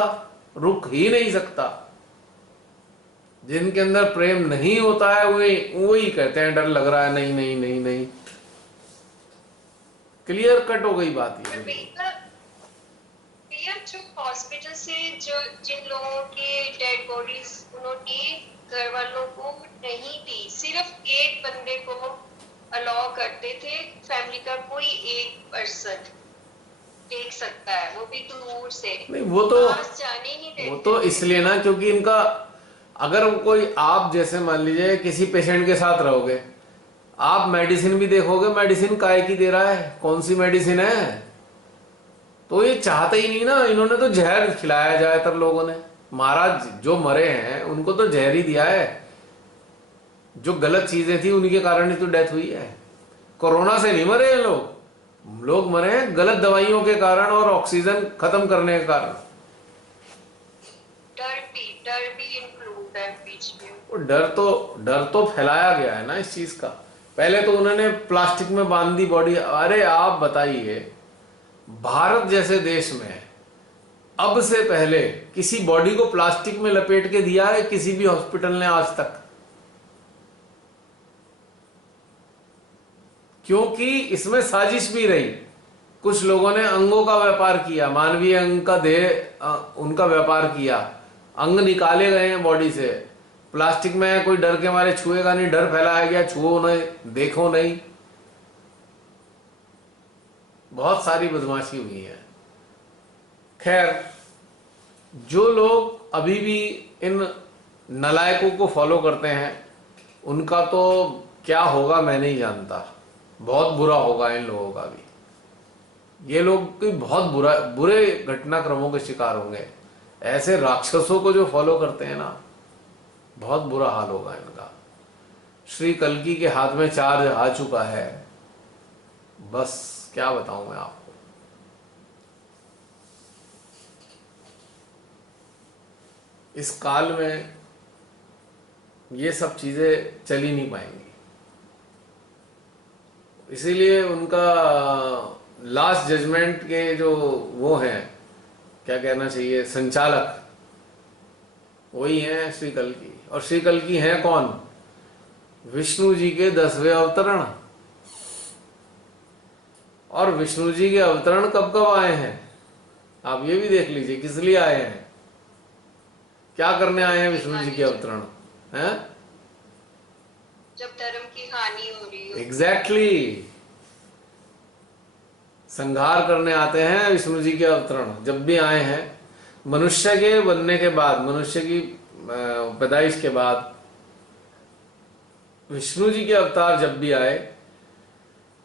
रुक ही नहीं सकता। जिनके अंदर प्रेम नहीं होता है वही वही कहते हैं डर लग रहा है, नहीं नहीं नहीं नहीं। क्लियर कट हो गई बात ये। भैया जो हॉस्पिटल से जो जिन लोगों के डेड बॉडीज उन्होंने घर वालों को नहीं दी, सिर्फ एक बंदे को अलाउ करते थे, फैमिली का कोई एक पर्सन देख सकता है, वो भी दूर से, नहीं वो तो पास जाने नहीं देते। वो तो इसलिए ना, क्योंकि इनका, अगर कोई, आप जैसे मान लीजिए किसी पेशेंट के साथ रहोगे, आप मेडिसिन भी देखोगे, मेडिसिन काहे की दे रहा है, कौन सी मेडिसिन है, तो ये चाहते ही नहीं ना। इन्होंने तो जहर खिलाया ज्यादातर लोगों ने, महाराज जो मरे हैं उनको तो जहर ही दिया है। जो गलत चीजें थी उनके कारण ही तो डेथ हुई है। कोरोना से नहीं मरे हैं लोग मरे हैं गलत दवाइयों के कारण और ऑक्सीजन खत्म करने के कारण। डर भी इंक्लूड है बीच में। वो डर तो फैलाया गया है ना इस चीज का। पहले तो उन्होंने प्लास्टिक में बांध दी बॉडी। अरे आप बताइए, भारत जैसे देश में अब से पहले किसी बॉडी को प्लास्टिक में लपेट के दिया है किसी भी हॉस्पिटल ने आज तक? क्योंकि इसमें साजिश भी रही। कुछ लोगों ने अंगों का व्यापार किया, मानवीय अंग का देह उनका व्यापार किया, अंग निकाले गए हैं बॉडी से। प्लास्टिक में कोई डर के मारे छुएगा नहीं, डर फैलाया गया, छुओ नहीं, देखो नहीं। बहुत सारी बदमाशी हुई है। खैर, जो लोग अभी भी इन नलायकों को फॉलो करते हैं उनका तो क्या होगा मैं नहीं जानता। बहुत बुरा होगा इन लोगों का भी। ये लोग कोई बहुत बुरे घटनाक्रमों के शिकार होंगे। ऐसे राक्षसों को जो फॉलो करते हैं ना, बहुत बुरा हाल होगा इनका। श्री कल्कि के हाथ में चार्ज आ चुका है, बस क्या बताऊं मैं आपको। इस काल में ये सब चीजें चल ही नहीं पाएंगी। इसीलिए उनका लास्ट जजमेंट के जो वो हैं, क्या कहना चाहिए, संचालक, वही हैं श्री कल्कि। और श्री कल्कि हैं कौन? विष्णु जी के 10वें अवतरण। और विष्णु जी के अवतरण कब कब आए हैं आप ये भी देख लीजिए। किस लिए आए हैं, क्या करने आए हैं विष्णु जी के अवतरण? हैं? जब धर्म की हानि हो रही हो। एग्जैक्टली, संहार करने आते हैं विष्णु जी के अवतरण। जब भी आए हैं, मनुष्य के बनने के बाद, मनुष्य की पैदाइश के बाद विष्णु जी के अवतार जब भी आए,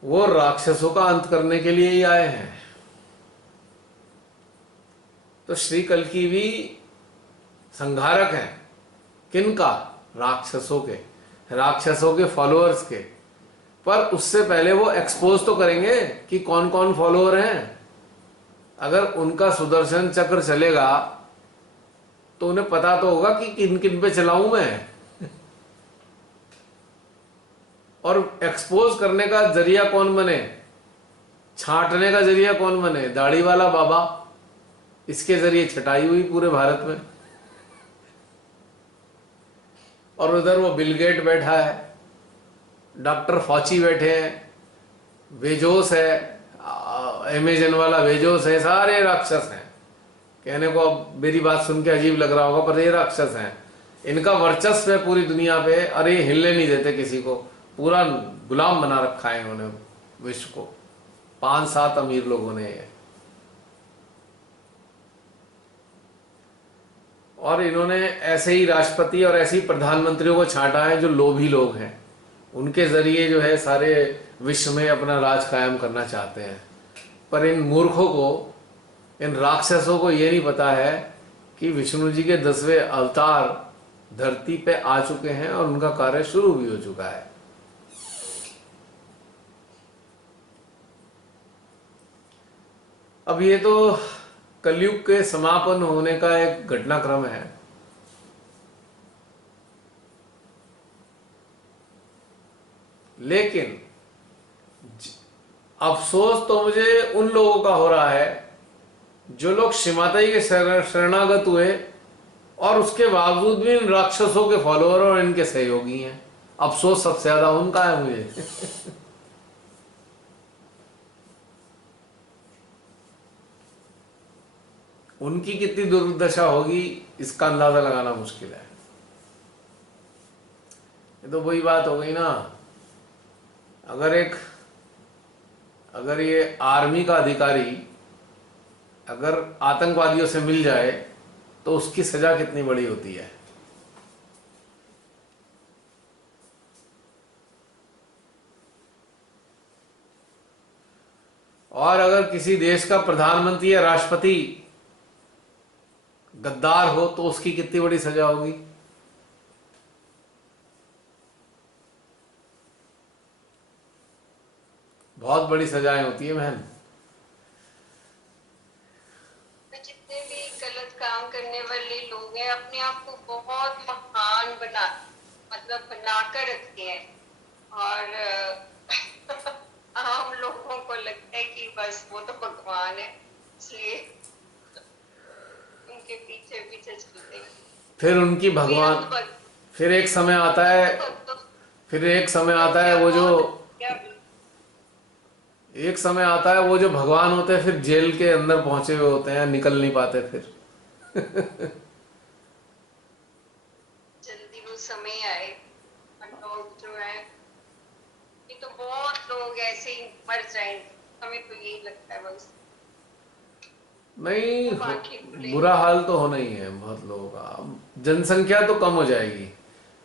वो राक्षसों का अंत करने के लिए ही आए हैं। तो श्री कल्कि भी संहारक हैं। किनका? राक्षसों के, राक्षसों के फॉलोअर्स के। पर उससे पहले वो एक्सपोज तो करेंगे कि कौन कौन फॉलोअर हैं। अगर उनका सुदर्शन चक्र चलेगा तो उन्हें पता तो होगा कि किन किन पे चलाऊं मैं। और एक्सपोज करने का जरिया कौन बने, छांटने का जरिया कौन बने? दाढ़ी वाला बाबा, इसके जरिए छटाई हुई पूरे भारत में। और उधर वो बिल गेट बैठा है, डॉक्टर फॉची बैठे हैं, वेजोस है, अमेजन वाला वेजोस है, सारे राक्षस हैं। कहने को अब मेरी बात सुन के अजीब लग रहा होगा, पर ये राक्षस हैं। इनका वर्चस्व है पूरी दुनिया पे। अरे हिलने नहीं देते किसी को, पूरा गुलाम बना रखा है इन्होंने विश्व को। 5-7 अमीर लोगों ने ये। और इन्होंने ऐसे ही राष्ट्रपति और ऐसे ही प्रधानमंत्रियों को छांटा है जो लोभी लोग हैं। उनके जरिए जो है सारे विश्व में अपना राज कायम करना चाहते हैं। पर इन मूर्खों को, इन राक्षसों को ये नहीं पता है कि विष्णु जी के 10वें अवतार धरती पे आ चुके हैं और उनका कार्य शुरू भी हो चुका है। अब ये तो कलयुग के समापन होने का एक घटनाक्रम है। लेकिन अफसोस तो मुझे उन लोगों का हो रहा है जो लोग श्री माता जी के शरणागत हुए और उसके बावजूद भी इन राक्षसों के फॉलोअर और इनके सहयोगी हैं। अफसोस सबसे ज्यादा उनका है मुझे। उनकी कितनी दुर्दशा होगी इसका अंदाजा लगाना मुश्किल है। ये तो वही बात हो गई ना, अगर ये आर्मी का अधिकारी अगर आतंकवादियों से मिल जाए तो उसकी सजा कितनी बड़ी होती है। और अगर किसी देश का प्रधानमंत्री या राष्ट्रपति गद्दार हो तो उसकी कितनी बड़ी सजा होगी। बहुत बड़ी सजाएं होती है बहन। जितने भी गलत काम करने वाले लोग हैं अपने आप को बहुत महान बनाकर रखते हैं, और आम लोगों को लगता है कि बस वो तो भगवान है, इसलिए उनके पीछे पीछे चलते हैं। फिर उनकी भगवान, फिर एक समय आता है, एक समय आता है वो जो भगवान होते हैं फिर जेल के अंदर पहुंचे हुए होते हैं, निकल नहीं पाते फिर। जल्दी वो समय आए। लोग जो है, ये तो बहुत लोग ऐसे ही मर जाएंगे, हमें तो यही लगता है बस। नहीं, बुरा हाल तो होना ही है बहुत लोगों का। जनसंख्या तो कम हो जाएगी,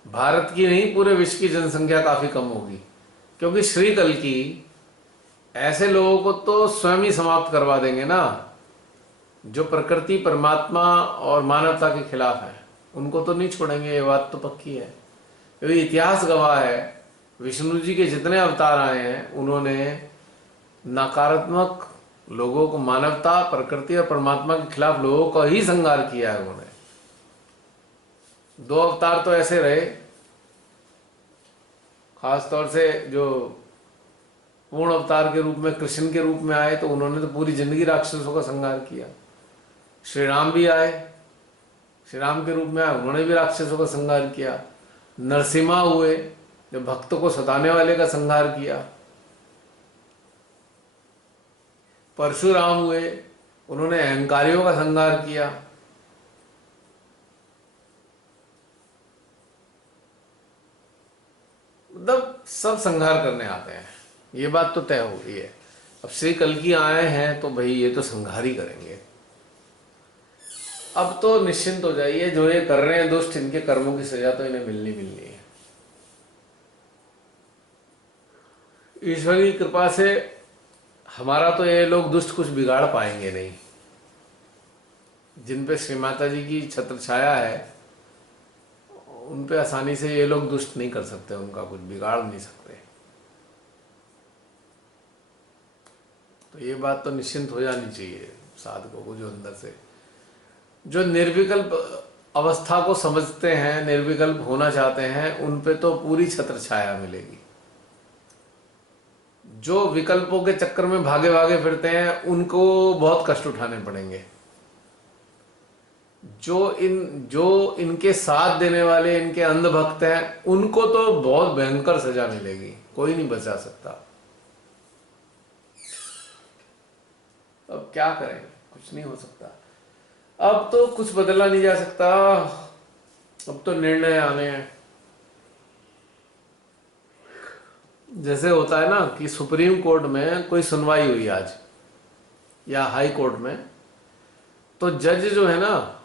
भारत की नहीं पूरे विश्व की जनसंख्या काफी कम होगी, क्योंकि श्री कल्कि ऐसे लोगों को तो स्वयं ही समाप्त करवा देंगे ना जो प्रकृति, परमात्मा और मानवता के खिलाफ है। उनको तो नहीं छोड़ेंगे, ये बात तो पक्की है। क्योंकि इतिहास गवाह है, विष्णु जी के जितने अवतार आए हैं उन्होंने नकारात्मक लोगों को, मानवता, प्रकृति और परमात्मा के खिलाफ लोगों का ही संहार किया है उन्होंने। 2 अवतार तो ऐसे रहे, खास तौर से जो पूर्ण अवतार के रूप में कृष्ण के रूप में आए तो उन्होंने तो पूरी जिंदगी राक्षसों का संहार किया। श्री राम भी आए, श्री राम के रूप में आए, उन्होंने भी राक्षसों का संहार किया। नरसिम्हा हुए जो भक्तों को सताने वाले का संहार किया। परशुराम हुए, उन्होंने अहंकारियों का संहार किया। मतलब सब संहार करने आते हैं, ये बात तो तय हो गई है। अब श्री कल्कि आए हैं तो भाई ये तो संहार ही करेंगे। अब तो निश्चिंत हो जाइए, जो ये कर रहे हैं दुष्ट, इनके कर्मों की सजा तो इन्हें मिलनी मिलनी है। ईश्वर की कृपा से हमारा तो ये लोग दुष्ट कुछ बिगाड़ पाएंगे नहीं। जिन पे श्री माता जी की छत्र छाया है उन पे आसानी से ये लोग दुष्ट नहीं कर सकते, उनका कुछ बिगाड़ नहीं सकते। तो ये बात तो निश्चिंत हो जानी चाहिए साधकों को, जो अंदर से जो निर्विकल्प अवस्था को समझते हैं, निर्विकल्प होना चाहते हैं, उन पे तो पूरी छत्र छाया मिलेगी। जो विकल्पों के चक्कर में भागे भागे फिरते हैं उनको बहुत कष्ट उठाने पड़ेंगे। जो इनके साथ देने वाले, इनके अंधभक्त हैं, उनको तो बहुत भयंकर सजा मिलेगी, कोई नहीं बचा सकता। अब क्या करें, कुछ नहीं हो सकता। अब तो कुछ बदला नहीं जा सकता, अब तो निर्णय आने हैं। जैसे होता है ना कि सुप्रीम कोर्ट में कोई सुनवाई हुई आज या हाई कोर्ट में, तो जज जो है ना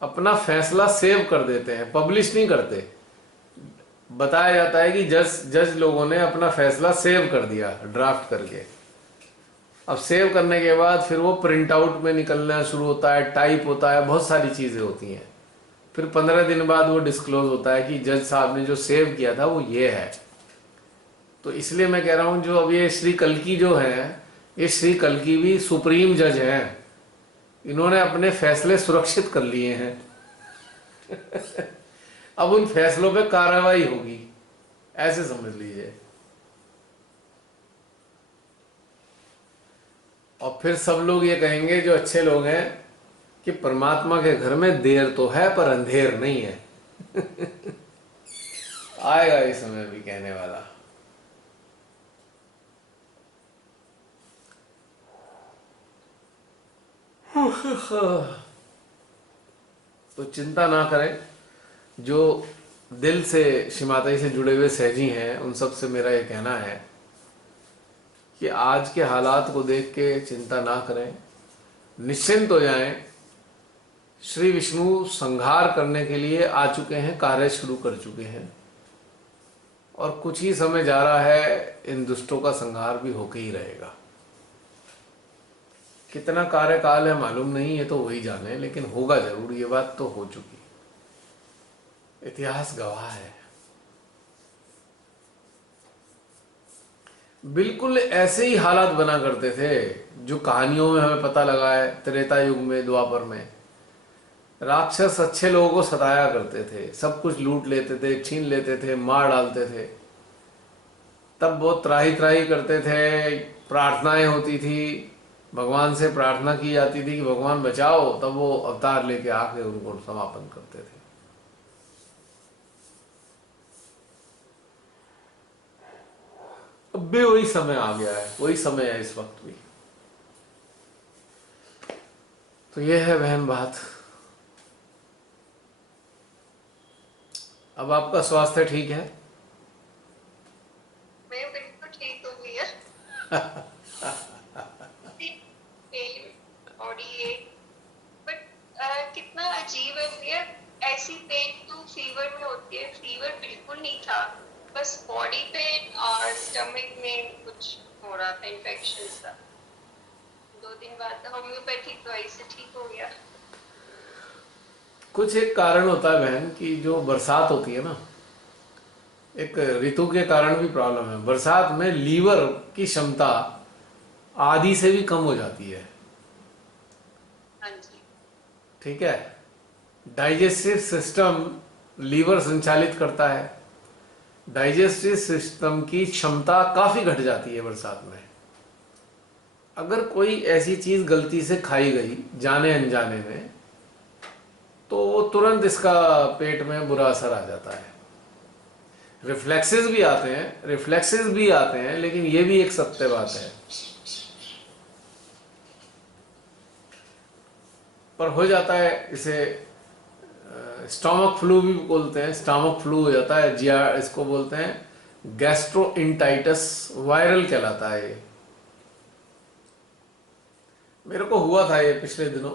अपना फैसला सेव कर देते हैं, पब्लिश नहीं करते। बताया जाता है कि जज लोगों ने अपना फैसला सेव कर दिया ड्राफ्ट करके। अब सेव करने के बाद फिर वो प्रिंट आउट में निकलना शुरू होता है, टाइप होता है, बहुत सारी चीजें होती हैं। फिर 15 दिन बाद वो डिस्क्लोज होता है कि जज साहब ने जो सेव किया था वो ये है। तो इसलिए मैं कह रहा हूं, जो अब ये श्री कल्कि जो है, ये श्री कल्कि भी सुप्रीम जज हैं। इन्होंने अपने फैसले सुरक्षित कर लिए हैं। अब उन फैसलों पे कार्रवाई होगी, ऐसे समझ लीजिए। और फिर सब लोग ये कहेंगे जो अच्छे लोग हैं कि परमात्मा के घर में देर तो है पर अंधेर नहीं है। आएगा इस समय भी कहने वाला। तो चिंता ना करें। जो दिल से शिमाताई से जुड़े हुए सहजी हैं उन सब से मेरा ये कहना है कि आज के हालात को देख के चिंता ना करें, निश्चिंत हो जाएं। श्री विष्णु संहार करने के लिए आ चुके हैं, कार्य शुरू कर चुके हैं, और कुछ ही समय जा रहा है, इन दुष्टों का संहार भी होके ही रहेगा। कितना कार्यकाल है मालूम नहीं, ये तो वही जाने, लेकिन होगा जरूर, ये बात तो हो चुकी, इतिहास गवाह है। बिल्कुल ऐसे ही हालात बना करते थे जो कहानियों में हमें पता लगा है। त्रेता युग में, द्वापर में राक्षस अच्छे लोगों को सताया करते थे, सब कुछ लूट लेते थे, छीन लेते थे, मार डालते थे। तब वो त्राही त्राही करते थे, प्रार्थनाएं होती थी, भगवान से प्रार्थना की जाती थी कि भगवान बचाओ, तब वो अवतार लेके आके उनको समापन करते थे। अब भी वही समय आ गया है, वही समय है इस वक्त भी। तो ये है बहन बात। अब आपका स्वास्थ्य ठीक है? मैं बिल्कुल ठीक हूँ भैया। बॉडी एक, बट कितना अजीब है भैया, ऐसी पेन तो फीवर में होती है, फीवर बिल्कुल नहीं था, बस बॉडी पेन और स्टमक में कुछ हो रहा था, इन्फेक्शन सा। 2 दिन बाद होम्योपैथिक दवाई से ठीक हो गया। कुछ एक कारण होता है बहन कि जो बरसात होती है ना, एक ऋतु के कारण भी प्रॉब्लम है। बरसात में लीवर की क्षमता आधी से भी कम हो जाती है। हाँ जी। ठीक है, डाइजेस्टिव सिस्टम लीवर संचालित करता है, डाइजेस्टिव सिस्टम की क्षमता काफी घट जाती है बरसात में। अगर कोई ऐसी चीज गलती से खाई गई जाने अनजाने में, तो तुरंत इसका पेट में बुरा असर आ जाता है। रिफ्लेक्सेस भी आते हैं, लेकिन ये भी एक सत्य बात है। पर हो जाता है, इसे स्टमक फ्लू भी बोलते हैं, स्टमक फ्लू हो जाता है, इसको बोलते हैं गैस्ट्रोइंटाइटिस, वायरल कहलाता है ये। मेरे को हुआ था ये पिछले दिनों,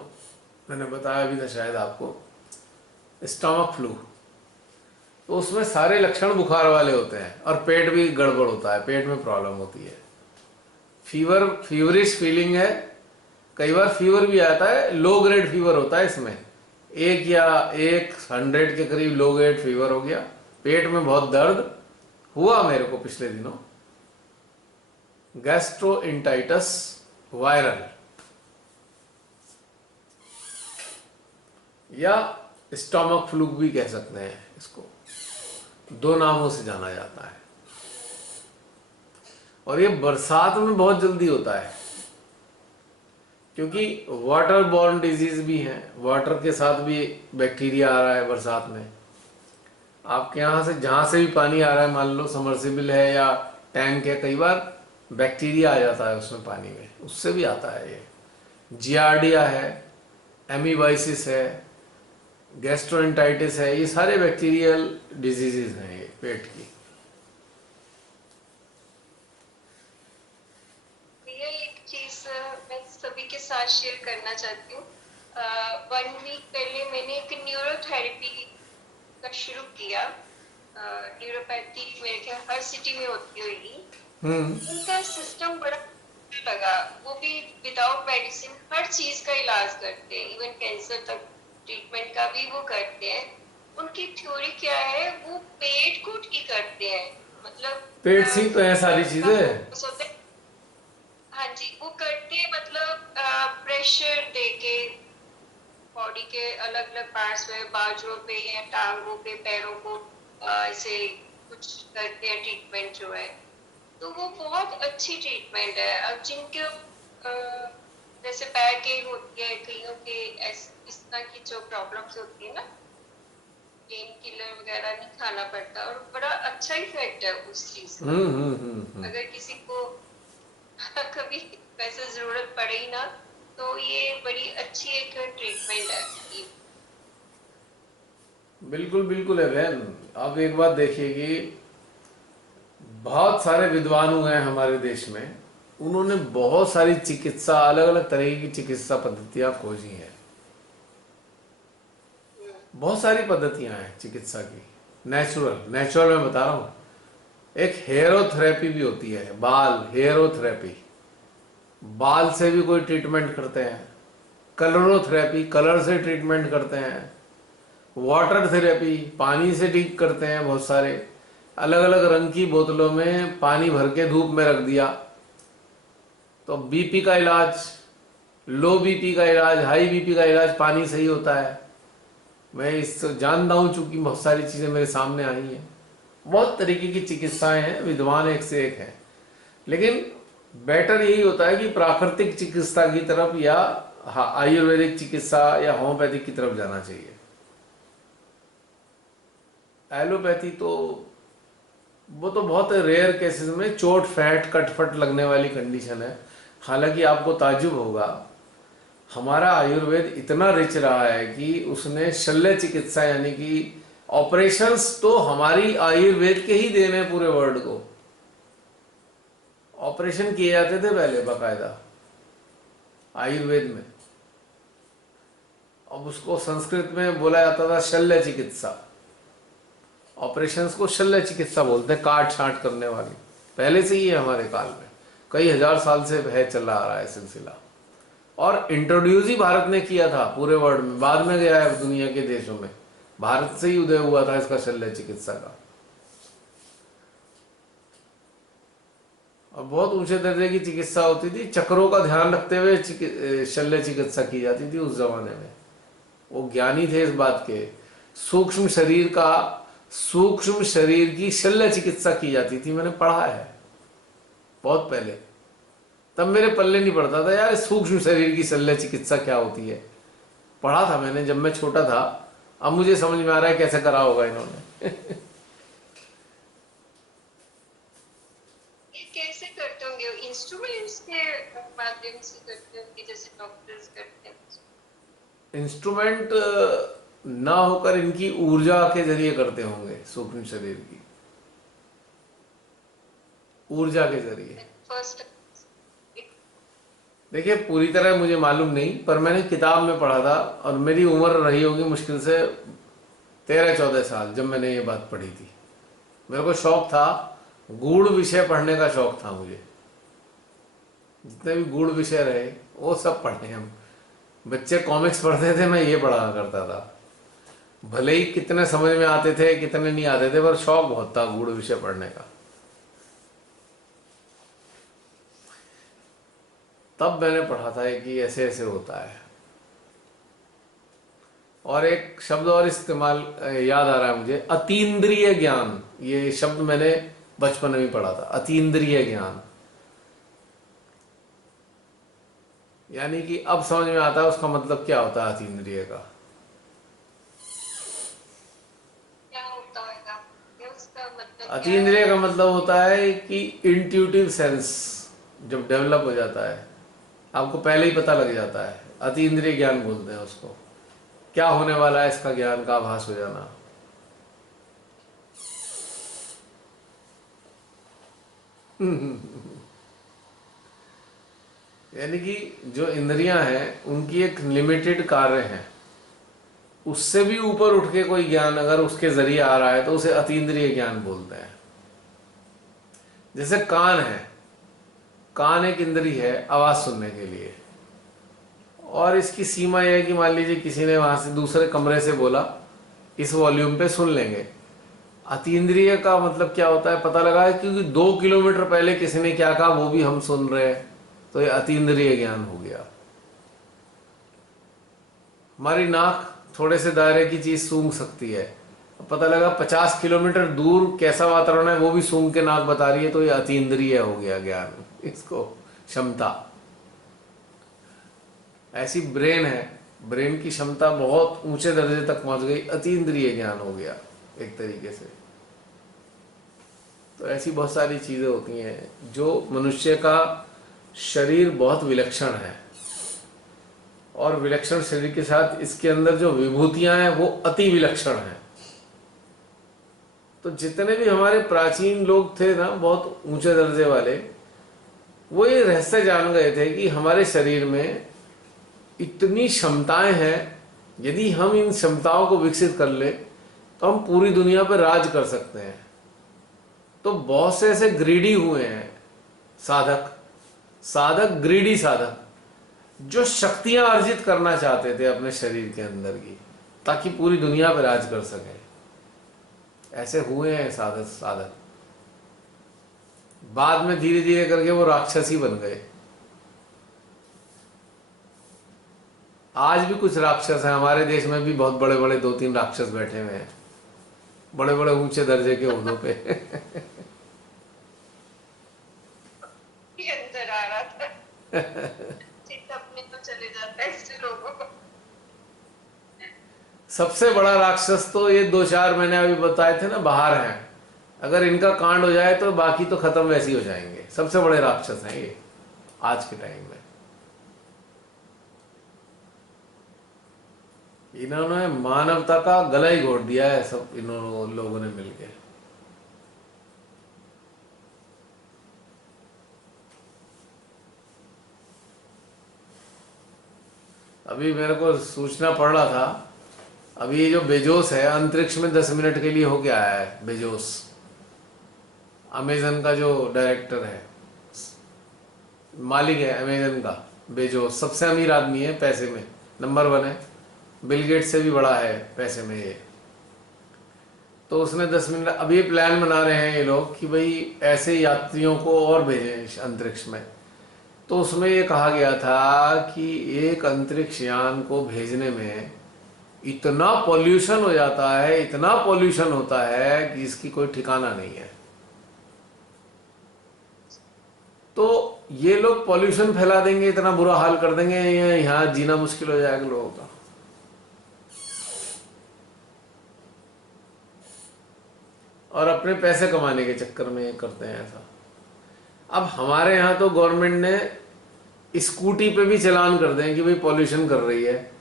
मैंने बताया भी था शायद आपको, स्टमक फ्लू। तो उसमें सारे लक्षण बुखार वाले होते हैं और पेट भी गड़बड़ होता है, पेट में प्रॉब्लम होती है, फीवरिश फीलिंग है, कई बार फीवर भी आता है, लो ग्रेड फीवर होता है इसमें, 100 के करीब लो ग्रेड फीवर हो गया, पेट में बहुत दर्द हुआ मेरे को पिछले दिनों, गैस्ट्रोइंटाइटिस वायरल, या स्टमक फ्लू भी कह सकते हैं इसको, 2 नामों से जाना जाता है। और ये बरसात में बहुत जल्दी होता है, क्योंकि वाटर बॉर्न डिजीज भी है, वाटर के साथ भी बैक्टीरिया आ रहा है बरसात में। आपके यहाँ से जहां से भी पानी आ रहा है, मान लो समरसिबल है या टैंक है, कई बार बैक्टीरिया आ जाता है उसमें, पानी में, उससे भी आता है ये। जियार्डिया है, एमीबाइसिस है, गैस्ट्रोएंटाइटिस है, ये सारे बैक्टीरियल डिजीजेज हैं ये पेट की। भैया एक चीज मैं सभी के साथ शेयर करना चाहती हूँ। 1 वीक पहले मैंने एक न्यूरोथेरेपी का शुरू किया। न्यूरोपैथी मेरे ख्याल हर सिटी में होती होगी। उनका सिस्टम बड़ा लगा, वो भी विदाउट मेडिसिन हर चीज का इलाज करते हैं, इवन कैंसर तक ट्रीटमेंट का भी वो करते हैं। उनकी थ्योरी क्या है, वो पेट को ठीक करते हैं, मतलब पेट से ही तो है सारी चीजें। हाँ जी, वो करते हैं, मतलब प्रेशर प्रेशर देके बॉडी के अलग अलग पार्ट्स में, बाजुओं पे या टांगों पे, पैरों को ऐसे कुछ करते हैं ट्रीटमेंट जो है, तो वो बहुत अच्छी ट्रीटमेंट है। अब जिनके जैसे बैक एक होती है, कईयों के इस तरह की जो प्रॉब्लम्स होती है ना, पेन किलर वगैरह नहीं खाना पड़ता, और बड़ा अच्छा इफेक्ट है उस चीज का। अगर किसी को कभी वैसे जरूरत पड़े ही ना, तो ये बड़ी अच्छी एक ट्रीटमेंट है। बिल्कुल बिल्कुल है बहन। आप एक बात देखिए कि बहुत सारे विद्वान हुए हैं हमारे देश में, उन्होंने बहुत सारी चिकित्सा, अलग अलग तरह की चिकित्सा पद्धतियां खोजी हैं। बहुत सारी पद्धतियां हैं चिकित्सा की, नेचुरल नेचुरल मैं बता रहा हूँ। एक हेयरोथेरेपी भी होती है, बाल हेयरोथेरेपी, बाल से भी कोई ट्रीटमेंट करते हैं। कलरोथेरेपी, कलर से ट्रीटमेंट करते हैं। वाटर थेरेपी, पानी से ठीक करते हैं। बहुत सारे अलग अलग रंग की बोतलों में पानी भर के धूप में रख दिया तो बीपी का इलाज, लो बीपी का इलाज, हाई बीपी का इलाज पानी से ही होता है। मैं इस जानता हूँ, चूंकि बहुत सारी चीज़ें मेरे सामने आई हैं। बहुत तरीके की चिकित्साएं हैं, विद्वान एक से एक हैं, लेकिन बेटर यही होता है कि प्राकृतिक चिकित्सा की तरफ या आयुर्वेदिक चिकित्सा या होम्योपैथिक की तरफ जाना चाहिए। एलोपैथी तो वो तो बहुत रेयर केसेस में चोट फैट कटफट लगने वाली कंडीशन है। हालांकि आपको ताज्जुब होगा, हमारा आयुर्वेद इतना रिच रहा है कि उसने शल्य चिकित्सा यानी कि ऑपरेशंस तो हमारी आयुर्वेद के ही देने पूरे वर्ल्ड को। ऑपरेशन किए जाते थे पहले बाकायदा आयुर्वेद में। अब उसको संस्कृत में बोला जाता था शल्य चिकित्सा। ऑपरेशंस को शल्य चिकित्सा बोलते हैं, काट छांट करने वाली। पहले से ही है हमारे काल में, कई हजार साल से है, चला आ रहा है सिलसिला। और इंट्रोड्यूस ही भारत ने किया था पूरे वर्ल्ड में, बाद में गया है दुनिया के देशों में। भारत से ही उदय हुआ था इसका, शल्य चिकित्सा का। और बहुत ऊंचे दर्जे की चिकित्सा होती थी, चक्रों का ध्यान रखते हुए शल्य चिकित्सा की जाती थी उस जमाने में। वो ज्ञानी थे इस बात के। सूक्ष्म शरीर का, सूक्ष्म शरीर की शल्य चिकित्सा की जाती थी, मैंने पढ़ा है बहुत पहले। तब मेरे पल्ले नहीं पड़ता था यार सूक्ष्म शरीर की शल्य चिकित्सा क्या होती है। पढ़ा था मैंने जब मैं छोटा था। अब मुझे समझ में आ रहा है कैसे करा होगा इन्होंने। ये कैसे करते होंगे? इंस्ट्रूमेंट्स के माध्यम से करते होंगे जैसे डॉक्टर्स करते हैं? इंस्ट्रूमेंट ना होकर इनकी ऊर्जा के जरिए करते होंगे, सूक्ष्म शरीर की ऊर्जा के जरिए। फर्स्ट देखिए पूरी तरह मुझे मालूम नहीं, पर मैंने किताब में पढ़ा था, और मेरी उम्र रही होगी मुश्किल से 13-14 साल जब मैंने ये बात पढ़ी थी। मेरे को शौक था, गूढ़ विषय पढ़ने का शौक था मुझे। जितने भी गूढ़ विषय रहे वो सब पढ़े हम। बच्चे कॉमिक्स पढ़ते थे, मैं ये पढ़ा करता था। भले ही कितने समझ में आते थे कितने नहीं आते थे, पर शौक बहुत था गूढ़ विषय पढ़ने का। तब मैंने पढ़ा था कि ऐसे ऐसे होता है। और एक शब्द और इस्तेमाल याद आ रहा है मुझे, अतीन्द्रिय ज्ञान। ये शब्द मैंने बचपन में भी पढ़ा था, अतीन्द्रिय ज्ञान। यानी कि अब समझ में आता है उसका मतलब क्या होता है अतीन्द्रिय का। क्या होता होगा? ये उसका मतलब क्या अतीन्द्रिय है? का मतलब होता है कि इंट्यूटिव सेंस जब डेवलप हो जाता है, आपको पहले ही पता लग जाता है, अतीन्द्रिय ज्ञान बोलते हैं उसको। क्या होने वाला है इसका ज्ञान का आभास हो जाना। यानी कि जो इंद्रियां हैं उनकी एक लिमिटेड कार्य है, उससे भी ऊपर उठ के कोई ज्ञान अगर उसके जरिए आ रहा है तो उसे अतीन्द्रिय ज्ञान बोलते हैं। जैसे कान है, कान एक इंद्री है आवाज सुनने के लिए, और इसकी सीमा यह है कि मान लीजिए किसी ने वहां से दूसरे कमरे से बोला इस वॉल्यूम पे सुन लेंगे। अतीन्द्रिय का मतलब क्या होता है पता लगा है, क्योंकि 2 किलोमीटर पहले किसी ने क्या कहा वो भी हम सुन रहे हैं, तो ये अतीन्द्रिय ज्ञान हो गया। हमारी नाक थोड़े से दायरे की चीज सूंघ सकती है, पता लगा 50 किलोमीटर दूर कैसा वातावरण है वो भी सूंघ के नाक बता रही है, तो ये अतीन्द्रिय हो गया ज्ञान, इसको क्षमता। ऐसी ब्रेन है, ब्रेन की क्षमता बहुत ऊंचे दर्जे तक पहुंच गई, अतीन्द्रिय ज्ञान हो गया एक तरीके से। तो ऐसी बहुत सारी चीजें होती हैं जो मनुष्य का शरीर बहुत विलक्षण है, और विलक्षण शरीर के साथ इसके अंदर जो विभूतियां हैं वो अति विलक्षण हैं। तो जितने भी हमारे प्राचीन लोग थे ना, बहुत ऊंचे दर्जे वाले, वो ये रहस्य जान गए थे कि हमारे शरीर में इतनी क्षमताएं हैं, यदि हम इन क्षमताओं को विकसित कर ले तो हम पूरी दुनिया पर राज कर सकते हैं। तो बहुत से ऐसे ग्रीडी हुए हैं साधक, ग्रीडी साधक, जो शक्तियां अर्जित करना चाहते थे अपने शरीर के अंदर की, ताकि पूरी दुनिया पर राज कर सके। ऐसे हुए हैं साधक। बाद में धीरे धीरे करके वो राक्षसी बन गए। आज भी कुछ राक्षस हैं हमारे देश में भी, बहुत बड़े बड़े 2-3 राक्षस बैठे हुए हैं, बड़े बड़े ऊंचे दर्जे के ओहदों पे। ये अंदर आ रहा था। चित्त अपने तो चले जाता है ऐसे लोगों को। सबसे बड़ा राक्षस तो ये 2-4 मैंने अभी बताए थे ना, बाहर हैं। अगर इनका कांड हो जाए तो बाकी तो खत्म वैसे ही हो जाएंगे। सबसे बड़े राक्षस हैं ये आज के टाइम में। इन्होंने मानवता का गला ही घोट दिया है, सब इन्होंने लोगों ने मिलकर। अभी मेरे को सूचना पड़ रहा था, अभी ये जो बेजोस है अंतरिक्ष में 10 मिनट के लिए हो गया है। बेजोस अमेजन का जो डायरेक्टर है, मालिक है अमेजन का, बेजोस सबसे अमीर आदमी है, पैसे में नंबर 1 है, बिल गेट्स से भी बड़ा है पैसे में ये। तो उसने 10 मिनट, अब ये प्लान बना रहे हैं ये लोग कि भाई ऐसे यात्रियों को और भेजें अंतरिक्ष में। तो उसमें ये कहा गया था कि एक अंतरिक्ष यान को भेजने में इतना पॉल्यूशन हो जाता है, इतना पॉल्यूशन होता है कि इसकी कोई ठिकाना नहीं है। तो ये लोग पॉल्यूशन फैला देंगे, इतना बुरा हाल कर देंगे, यहाँ जीना मुश्किल हो जाएगा लोगों का। और अपने पैसे कमाने के चक्कर में ये करते हैं ऐसा। अब हमारे यहाँ तो गवर्नमेंट ने स्कूटी पे भी चलान कर दें कि भाई पॉल्यूशन कर रही है।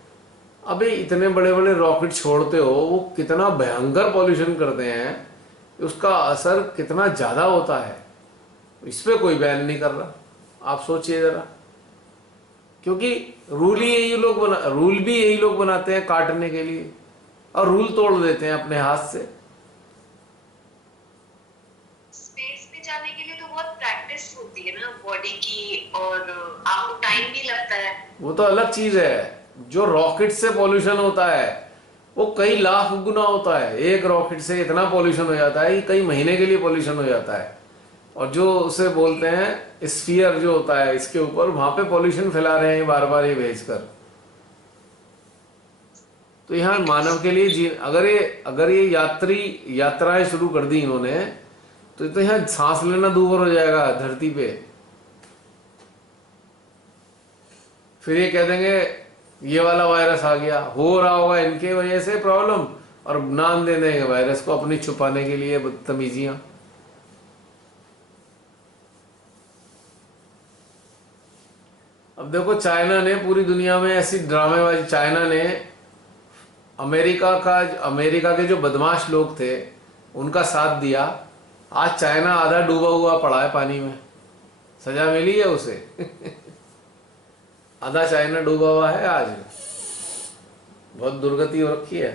अबे इतने बड़े बड़े रॉकेट छोड़ते हो, वो कितना भयंकर पॉल्यूशन करते हैं, उसका असर कितना ज्यादा होता है, इस पे कोई बैन नहीं कर रहा। आप सोचिए जरा, क्योंकि रूल भी यही लोग बनाते हैं काटने के लिए, और रूल तोड़ देते हैं अपने हाथ से। स्पेस में जाने के लिए तो बहुत प्रैक्टिस होती है ना बॉडी की, और आपको टाइम भी लगता है। वो तो अलग चीज है। जो रॉकेट से पॉल्यूशन होता है वो कई लाख गुना होता है। एक रॉकेट से इतना पॉल्यूशन हो जाता है कि कई महीने के लिए पॉल्यूशन हो जाता है। और जो उसे बोलते हैं स्फीयर जो होता है इसके ऊपर, वहां पे पॉल्यूशन फैला रहे हैं बार बार ये भेजकर। तो यहाँ मानव के लिए अगर ये यात्राएं शुरू कर दी इन्होंने, तो यहाँ सांस लेना दूभर हो जाएगा धरती पे। फिर ये कह देंगे ये वाला वायरस आ गया, हो रहा होगा इनके वजह से प्रॉब्लम, और नाम दे देंगे वायरस को अपनी छुपाने के लिए बदतमीजियां। अब देखो चाइना ने पूरी दुनिया में ऐसी ड्रामेबाजी, चाइना ने अमेरिका के जो बदमाश लोग थे उनका साथ दिया। आज चाइना आधा डूबा हुआ पड़ा है पानी में, सजा मिली है उसे। आधा चाइना डूबा हुआ है आज, बहुत दुर्गति हो रखी है।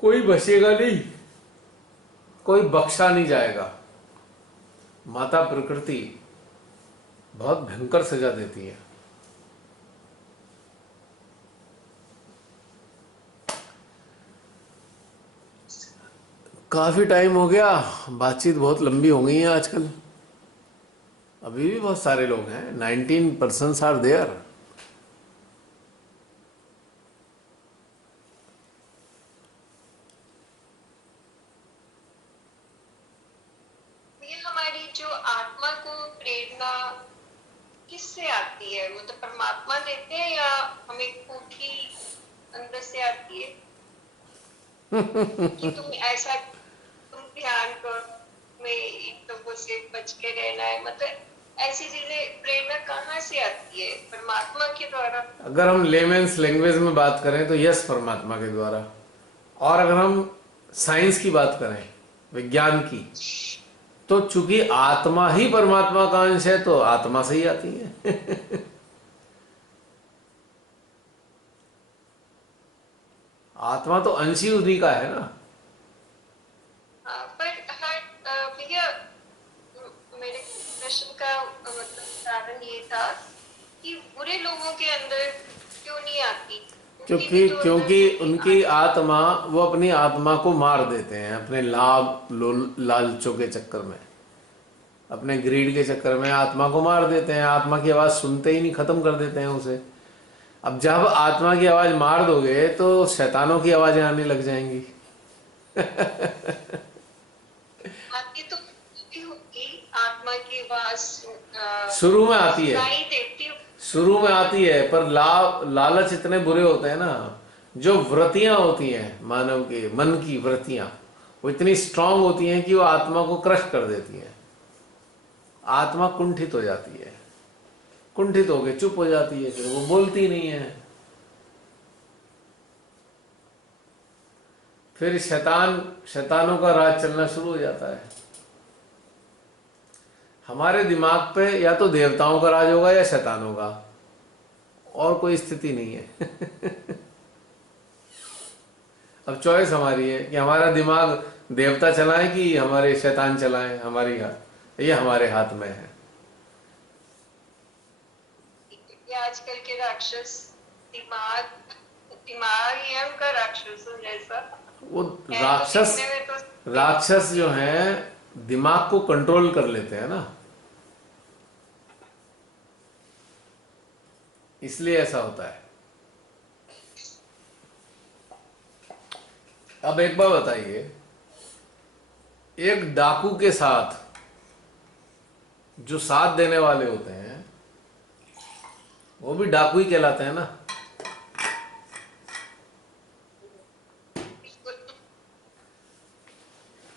कोई बचेगा नहीं, कोई बख्शा नहीं जाएगा। माता प्रकृति बहुत भयंकर सजा देती है। काफी टाइम हो गया, बातचीत बहुत लंबी हो गई है आजकल। अभी भी बहुत सारे लोग हैं, 19% आर देयर। ये हमारी जो आत्मा को प्रेरणा किससे आती है, मतलब परमात्मा देते हैं या हमें खुद ही अंदर से आती है कि तुम ऐसा, तुम ध्यान करो, में इन लोगों से बच के रहना है, मतलब ऐसी चीजें प्रेरणा कहाँ से आती है, परमात्मा के द्वारा? अगर हम लेमेंस लैंग्वेज में बात करें तो यस, परमात्मा के द्वारा। और अगर हम साइंस की बात करें, विज्ञान की, तो चूंकि आत्मा ही परमात्मा का अंश है तो आत्मा से ही आती है। आत्मा तो अंश ही उन्हीं का है ना। पर हर भैया, मेरे प्रश्न का मतलब कारण ये था कि बुरे लोगों के अंदर क्यों नहीं आती, उनकी भी क्योंकि तो अंदर क्योंकि बुरी उनकी आत्मा, वो अपनी आत्मा को मार देते हैं अपने लालचों के चक्कर में, अपने ग्रीड के चक्कर में आत्मा को मार देते हैं। आत्मा की आवाज़ सुनते ही नहीं, खत्म कर देते हैं उसे। अब जब आत्मा की आवाज़ मार दोगे तो शैतानों की आवाज़ें आने लग जाएंगी। आती तो भी होगी, आत्मा की आवाज शुरू में आती है, सुनाई देती हो। शुरू में आती है, पर लालच इतने बुरे होते हैं ना। जो वृत्तियां होती हैं मानव के मन की वृत्तियां, वो इतनी स्ट्रांग होती हैं कि वो आत्मा को क्रश कर देती हैं। आत्मा कुंठित हो जाती है, कुंठित होकर चुप हो जाती है, फिर वो बोलती नहीं है। फिर शैतानों का राज चलना शुरू हो जाता है। हमारे दिमाग पे या तो देवताओं का राज होगा या शैतानों का, और कोई स्थिति नहीं है। अब चॉइस हमारी है कि हमारा दिमाग देवता चलाएं कि हमारे शैतान चलाएं। ये हमारे हाथ में है। ये आजकल के राक्षस दिमाग, दिमाग ही है उनका राक्षसों जैसा वो है, तो राक्षस दिखने में तो राक्षस जो हैं दिमाग को कंट्रोल कर लेते हैं ना, इसलिए ऐसा होता है। अब एक बात बताइए, एक डाकू के साथ जो साथ देने वाले होते हैं वो भी डाकू ही कहलाते हैं ना।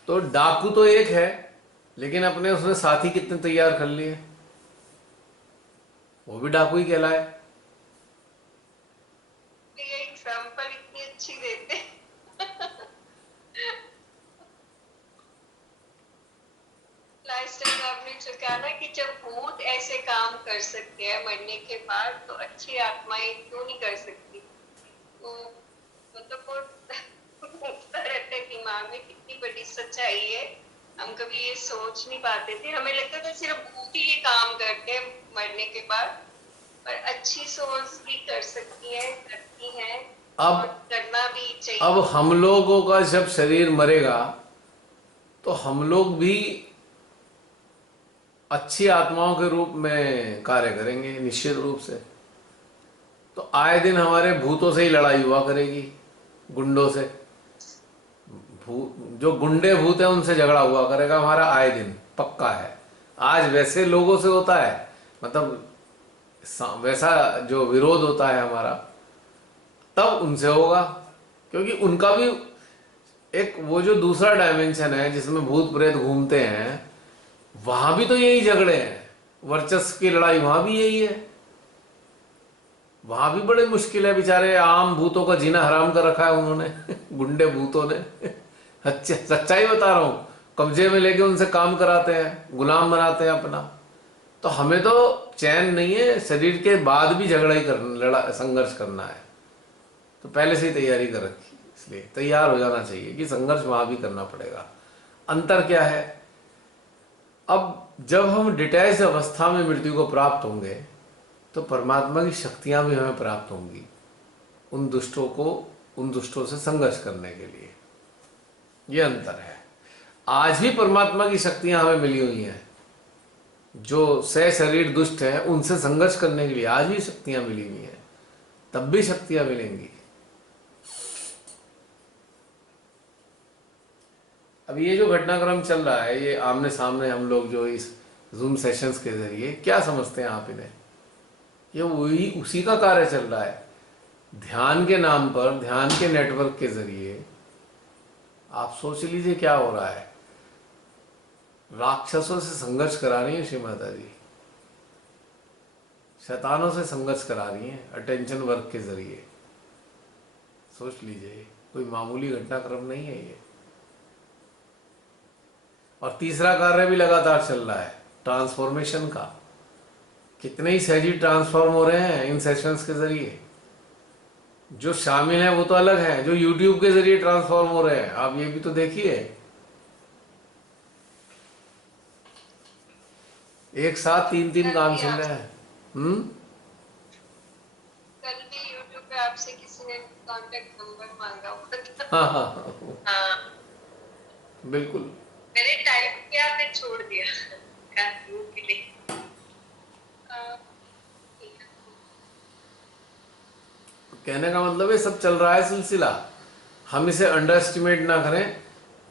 तो डाकू तो एक है, लेकिन अपने उसने साथी कितने तैयार कर लिए, वो भी डाकू ही कहलाए। ये एग्जाम्पल इतनी अच्छी देते हैं। लास्ट टाइम आपने जो कहा ना कि जब भूत ऐसे काम कर सकते हैं मरने के बाद, तो अच्छी आत्माएं क्यों नहीं कर सकती? तो मतलब वो उठता रहता है दिमाग में, कितनी बड़ी सच्चाई है। हम कभी ये सोच नहीं पाते थे, हमें लगता था सिर्फ भूत ही ये काम करते हैं मरने के बाद, पर अच्छी सोच भी कर सकती है, करती है, और अब करना भी अब चाहिए। हम लोगों का जब शरीर मरेगा तो हम लोग भी अच्छी आत्माओं के रूप में कार्य करेंगे निश्चित रूप से। तो आए दिन हमारे भूतों से ही लड़ाई हुआ करेगी, गुंडों से। जो गुंडे भूत हैं उनसे झगड़ा हुआ करेगा हमारा आए दिन, पक्का है। आज वैसे लोगों से होता है, मतलब वैसा जो विरोध होता है हमारा, तब उनसे होगा। क्योंकि उनका भी एक वो जो दूसरा डायमेंशन है जिसमें भूत प्रेत घूमते हैं, वहां भी तो यही झगड़े हैं, वर्चस्व की लड़ाई वहां भी यही है। वहां भी बड़े मुश्किल है, बेचारे आम भूतों का जीना हराम कर रखा है उन्होंने। गुंडे भूतों ने। अच्छा, सच्चाई बता रहा हूं, कब्जे में लेके उनसे काम कराते हैं, गुलाम बनाते हैं अपना। तो हमें तो चैन नहीं है, शरीर के बाद भी झगड़ा ही संघर्ष करना है। तो पहले से ही तैयारी कर रखी, इसलिए तैयार हो जाना चाहिए कि संघर्ष वहां भी करना पड़ेगा। अंतर क्या है, अब जब हम डिटैच अवस्था में मृत्यु को प्राप्त होंगे तो परमात्मा की शक्तियां भी हमें प्राप्त होंगी उन दुष्टों से संघर्ष करने के लिए। यह अंतर है। आज भी परमात्मा की शक्तियां हमें मिली हुई हैं, जो सह शरीर दुष्ट हैं उनसे संघर्ष करने के लिए आज भी शक्तियां मिली हुई हैं, तब भी शक्तियां मिलेंगी। अब ये जो घटनाक्रम चल रहा है, ये आमने सामने हम लोग जो इस जूम सेशंस के जरिए क्या समझते हैं आप इन्हें? ये वही उसी का कार्य चल रहा है। ध्यान के नाम पर, ध्यान के नेटवर्क के जरिए आप सोच लीजिए क्या हो रहा है। राक्षसों से संघर्ष करा रही है श्री माता जी, शैतानों से संघर्ष करा रही हैं अटेंशन वर्क के जरिए। सोच लीजिए, कोई मामूली घटनाक्रम नहीं है ये। और तीसरा कार्य भी लगातार चल रहा है ट्रांसफॉर्मेशन का। कितने ही सहजी ट्रांसफॉर्म हो रहे हैं इन सेशंस के जरिए। जो शामिल हैं वो तो अलग हैं, जो यूट्यूब के जरिए ट्रांसफॉर्म हो रहे हैं, आप ये भी तो देखिए। एक साथ तीन तीन काम चल रहे हैं। कल भी यूट्यूब पे आपसे किसी ने कांटेक्ट नंबर मांगा हुआ था। हाँ हाँ हाँ, बिल्कुल। मैंने टाइप किया, मैं छोड़ दिया के लिए। कहने का मतलब है सब चल रहा है सिलसिला, हम इसे अंडर एस्टिमेट ना करें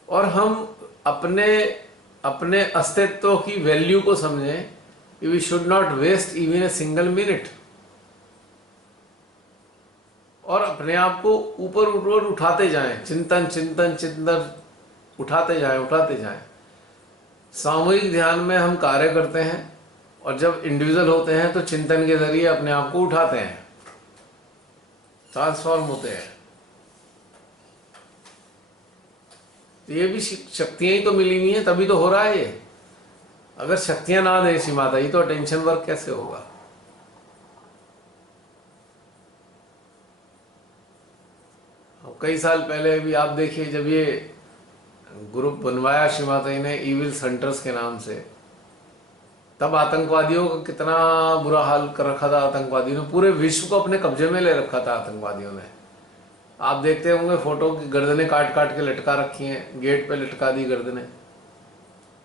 और हम अपने अपने अस्तित्व की वैल्यू को समझें कि we should not waste even a single minute, और अपने आप को ऊपर ऊपर उठाते जाएं, चिंतन चिंतन चिंतन उठाते जाएं। सामूहिक ध्यान में हम कार्य करते हैं और जब इंडिविजुअल होते हैं तो चिंतन के जरिए अपने आप को उठाते हैं, ट्रांसफॉर्म होते हैं। तो ये भी शक्तियां ही तो मिली हुई हैं, तभी तो हो रहा है ये। अगर शक्तियां ना दे श्री माता जी तो अटेंशन वर्क कैसे होगा? कई साल पहले भी आप देखिए, जब ये ग्रुप बनवाया श्री माता जी ने इविल सेंटर्स के नाम से, तब आतंकवादियों का कितना बुरा हाल कर रखा था। आतंकवादियों ने पूरे विश्व को अपने कब्जे में ले रखा था। आतंकवादियों ने, आप देखते होंगे फोटो की गर्दनें काट काट के लटका रखी हैं, गेट पे लटका दी गर्दनें।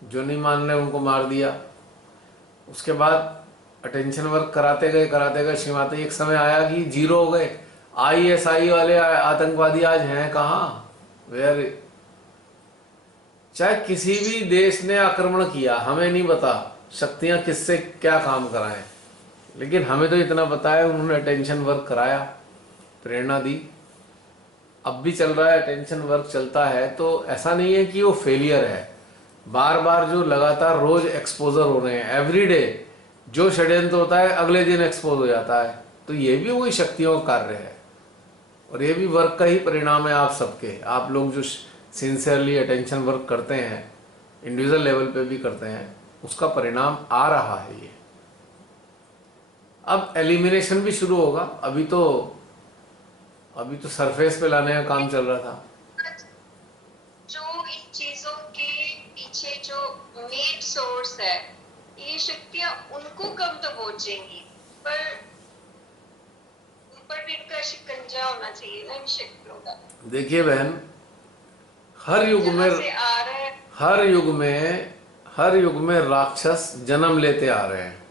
जो नहीं मान रहे उनको मार दिया। उसके बाद अटेंशन वर्क कराते गए श्री माता जी, एक समय आया कि जीरो हो गए। ISI वाले आतंकवादी आज हैं कहाँ? वेयर? चाहे किसी भी देश ने आक्रमण किया, हमें नहीं पता शक्तियां किससे क्या काम कराएं, लेकिन हमें तो इतना पता है उन्होंने अटेंशन वर्क कराया, प्रेरणा दी। अब भी चल रहा है, अटेंशन वर्क चलता है। तो ऐसा नहीं है कि वो फेलियर है। बार बार जो लगातार रोज एक्सपोजर हो रहे हैं, एवरीडे जो षड्यंत्र होता है अगले दिन एक्सपोज हो जाता है, तो ये भी वही शक्तियों का कार्य है और ये भी वर्क का ही परिणाम है। आप सबके, आप लोग जो सिंसियरली अटेंशन वर्क करते हैं, इंडिविजुअल लेवल पे भी करते हैं, उसका परिणाम आ रहा है ये। अब एलिमिनेशन भी शुरू होगा। अभी तो सरफेस पे लाने का काम चल रहा था। जो इन चीजों के पीछे जो मेन सोर्स है, ये शक्तियां उनको कम तो पहुंचेंगी, पर ऊपर भी इनका शिकंजा होना चाहिए ना इन शक्तियों का। देखिए बहन, हर युग में राक्षस जन्म लेते आ रहे हैं,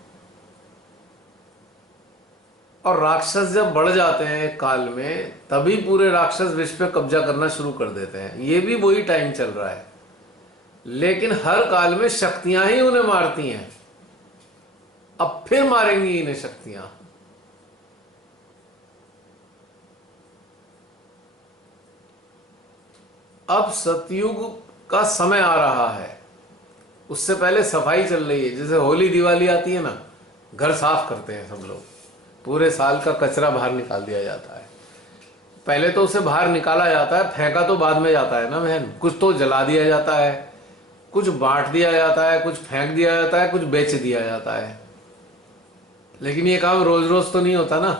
और राक्षस जब बढ़ जाते हैं एक काल में, तभी पूरे राक्षस विश्व पे कब्जा करना शुरू कर देते हैं। ये भी वही टाइम चल रहा है, लेकिन हर काल में शक्तियां ही उन्हें मारती हैं। अब फिर मारेंगी इन्हें शक्तियां। अब सतयुग का समय आ रहा है, उससे पहले सफाई चल रही है। जैसे होली दिवाली आती है ना, घर साफ करते हैं सब लोग, पूरे साल का कचरा बाहर निकाल दिया जाता है। पहले तो उसे बाहर निकाला जाता है, फेंका तो बाद में जाता है ना बहन। कुछ तो जला दिया जाता है, कुछ बांट दिया जाता है, कुछ फेंक दिया जाता है, कुछ बेच दिया जाता है। लेकिन ये काम रोज रोज तो नहीं होता ना।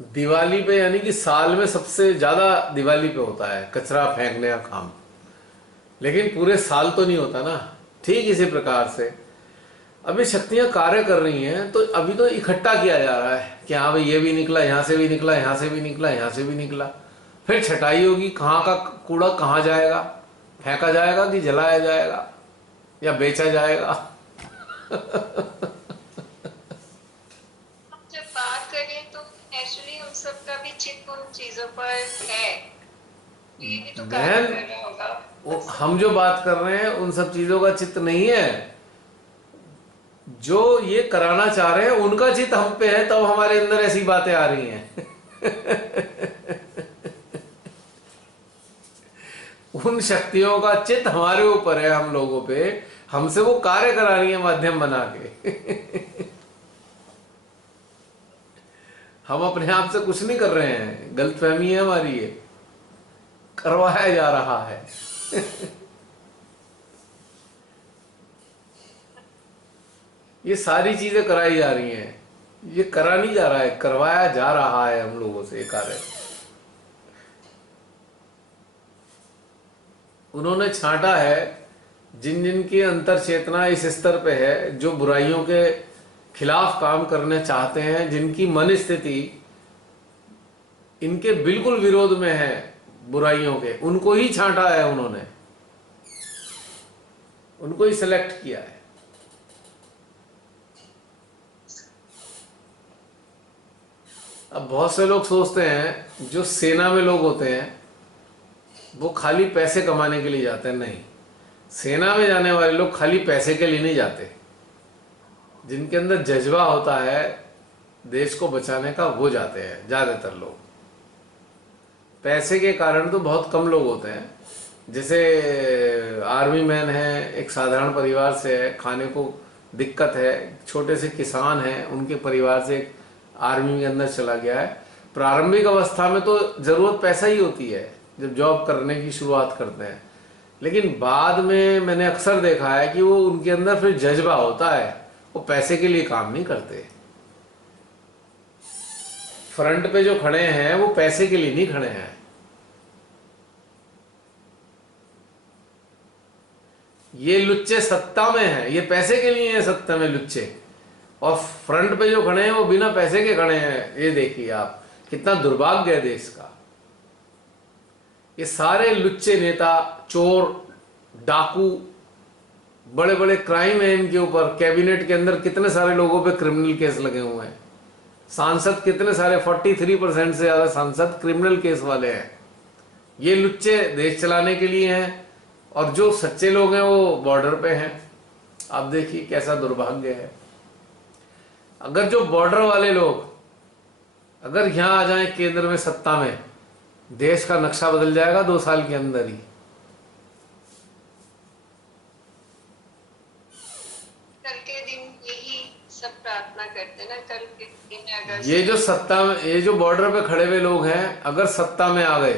दिवाली पे, यानी कि साल में सबसे ज्यादा दिवाली पे होता है कचरा फेंकने का काम, लेकिन पूरे साल तो नहीं होता ना। ठीक इसी प्रकार से अभी शक्तियां कार्य कर रही हैं, तो अभी तो इकट्ठा किया जा रहा है कि हाँ भाई ये भी निकला, यहां से भी निकला, यहां से भी निकला, यहां से भी निकला। फिर छटाई होगी, कहाँ का कूड़ा कहाँ जाएगा, फेंका जाएगा कि जलाया जाएगा या बेचा जाएगा? हम जब बात करें तो नेचुरली उन सब का भी चित्त उन चीजों पर है, ये भी तो कार्य बहन, कर रहा होगा। बस हम जो बात कर रहे हैं उन सब चीजों का चित्त नहीं है। जो ये कराना चाह रहे हैं उनका चित्त हम पे है, तब हमारे अंदर ऐसी बातें आ रही हैं। उन शक्तियों का चित्त हमारे ऊपर है, हम लोगों पे, हमसे वो कार्य करा रही है माध्यम बना के। हम अपने आप से कुछ नहीं कर रहे हैं, गलतफहमी है हमारी, ये करवाया जा रहा है। ये सारी चीजें कराई जा रही हैं, ये करा नहीं जा रहा है, करवाया जा रहा है हम लोगों से कार्य। उन्होंने छांटा है जिन जिन की अंतर चेतना इस स्तर पे है, जो बुराइयों के खिलाफ काम करने चाहते हैं, जिनकी मन स्थिति इनके बिल्कुल विरोध में है बुराइयों के, उनको ही छांटा है उन्होंने, उनको ही सिलेक्ट किया है। अब बहुत से लोग सोचते हैं, जो सेना में लोग होते हैं वो खाली पैसे कमाने के लिए जाते हैं। नहीं, सेना में जाने वाले लोग खाली पैसे के लिए नहीं जाते। जिनके अंदर जज्बा होता है देश को बचाने का, वो जाते हैं ज्यादातर लोग। पैसे के कारण तो बहुत कम लोग होते हैं। जैसे आर्मी मैन है, एक साधारण परिवार से है, खाने को दिक्कत है, छोटे से किसान हैं, उनके परिवार से एक आर्मी के अंदर चला गया है। प्रारंभिक अवस्था में तो जरूरत पैसा ही होती है जब जॉब करने की शुरुआत करते हैं, लेकिन बाद में मैंने अक्सर देखा है कि वो उनके अंदर फिर जज्बा होता है, वो पैसे के लिए काम नहीं करते। फ्रंट पे जो खड़े हैं वो पैसे के लिए नहीं खड़े हैं। ये लुच्चे सत्ता में हैं, ये पैसे के लिए हैं सत्ता में लुच्चे, और फ्रंट पे जो खड़े हैं वो बिना पैसे के खड़े हैं। ये देखिए आप, कितना दुर्भाग्य है देश का। ये सारे लुच्चे नेता, चोर, डाकू, बड़े बड़े क्राइम है इनके ऊपर। कैबिनेट के अंदर कितने सारे लोगों पे क्रिमिनल केस लगे हुए हैं। सांसद कितने सारे, 43% से ज्यादा सांसद क्रिमिनल केस वाले हैं। ये लुच्चे देश चलाने के लिए हैं, और जो सच्चे लोग हैं वो बॉर्डर पे हैं। आप देखिए कैसा दुर्भाग्य है। अगर जो बॉर्डर वाले लोग अगर यहां आ जाएं केंद्र में सत्ता में, देश का नक्शा बदल जाएगा 2 साल के अंदर ही। कल के दिन यही सब प्रार्थना करते ना, कल के दिन अगर ये जो सत्ता में, ये जो बॉर्डर पे खड़े हुए लोग हैं, अगर सत्ता में आ गए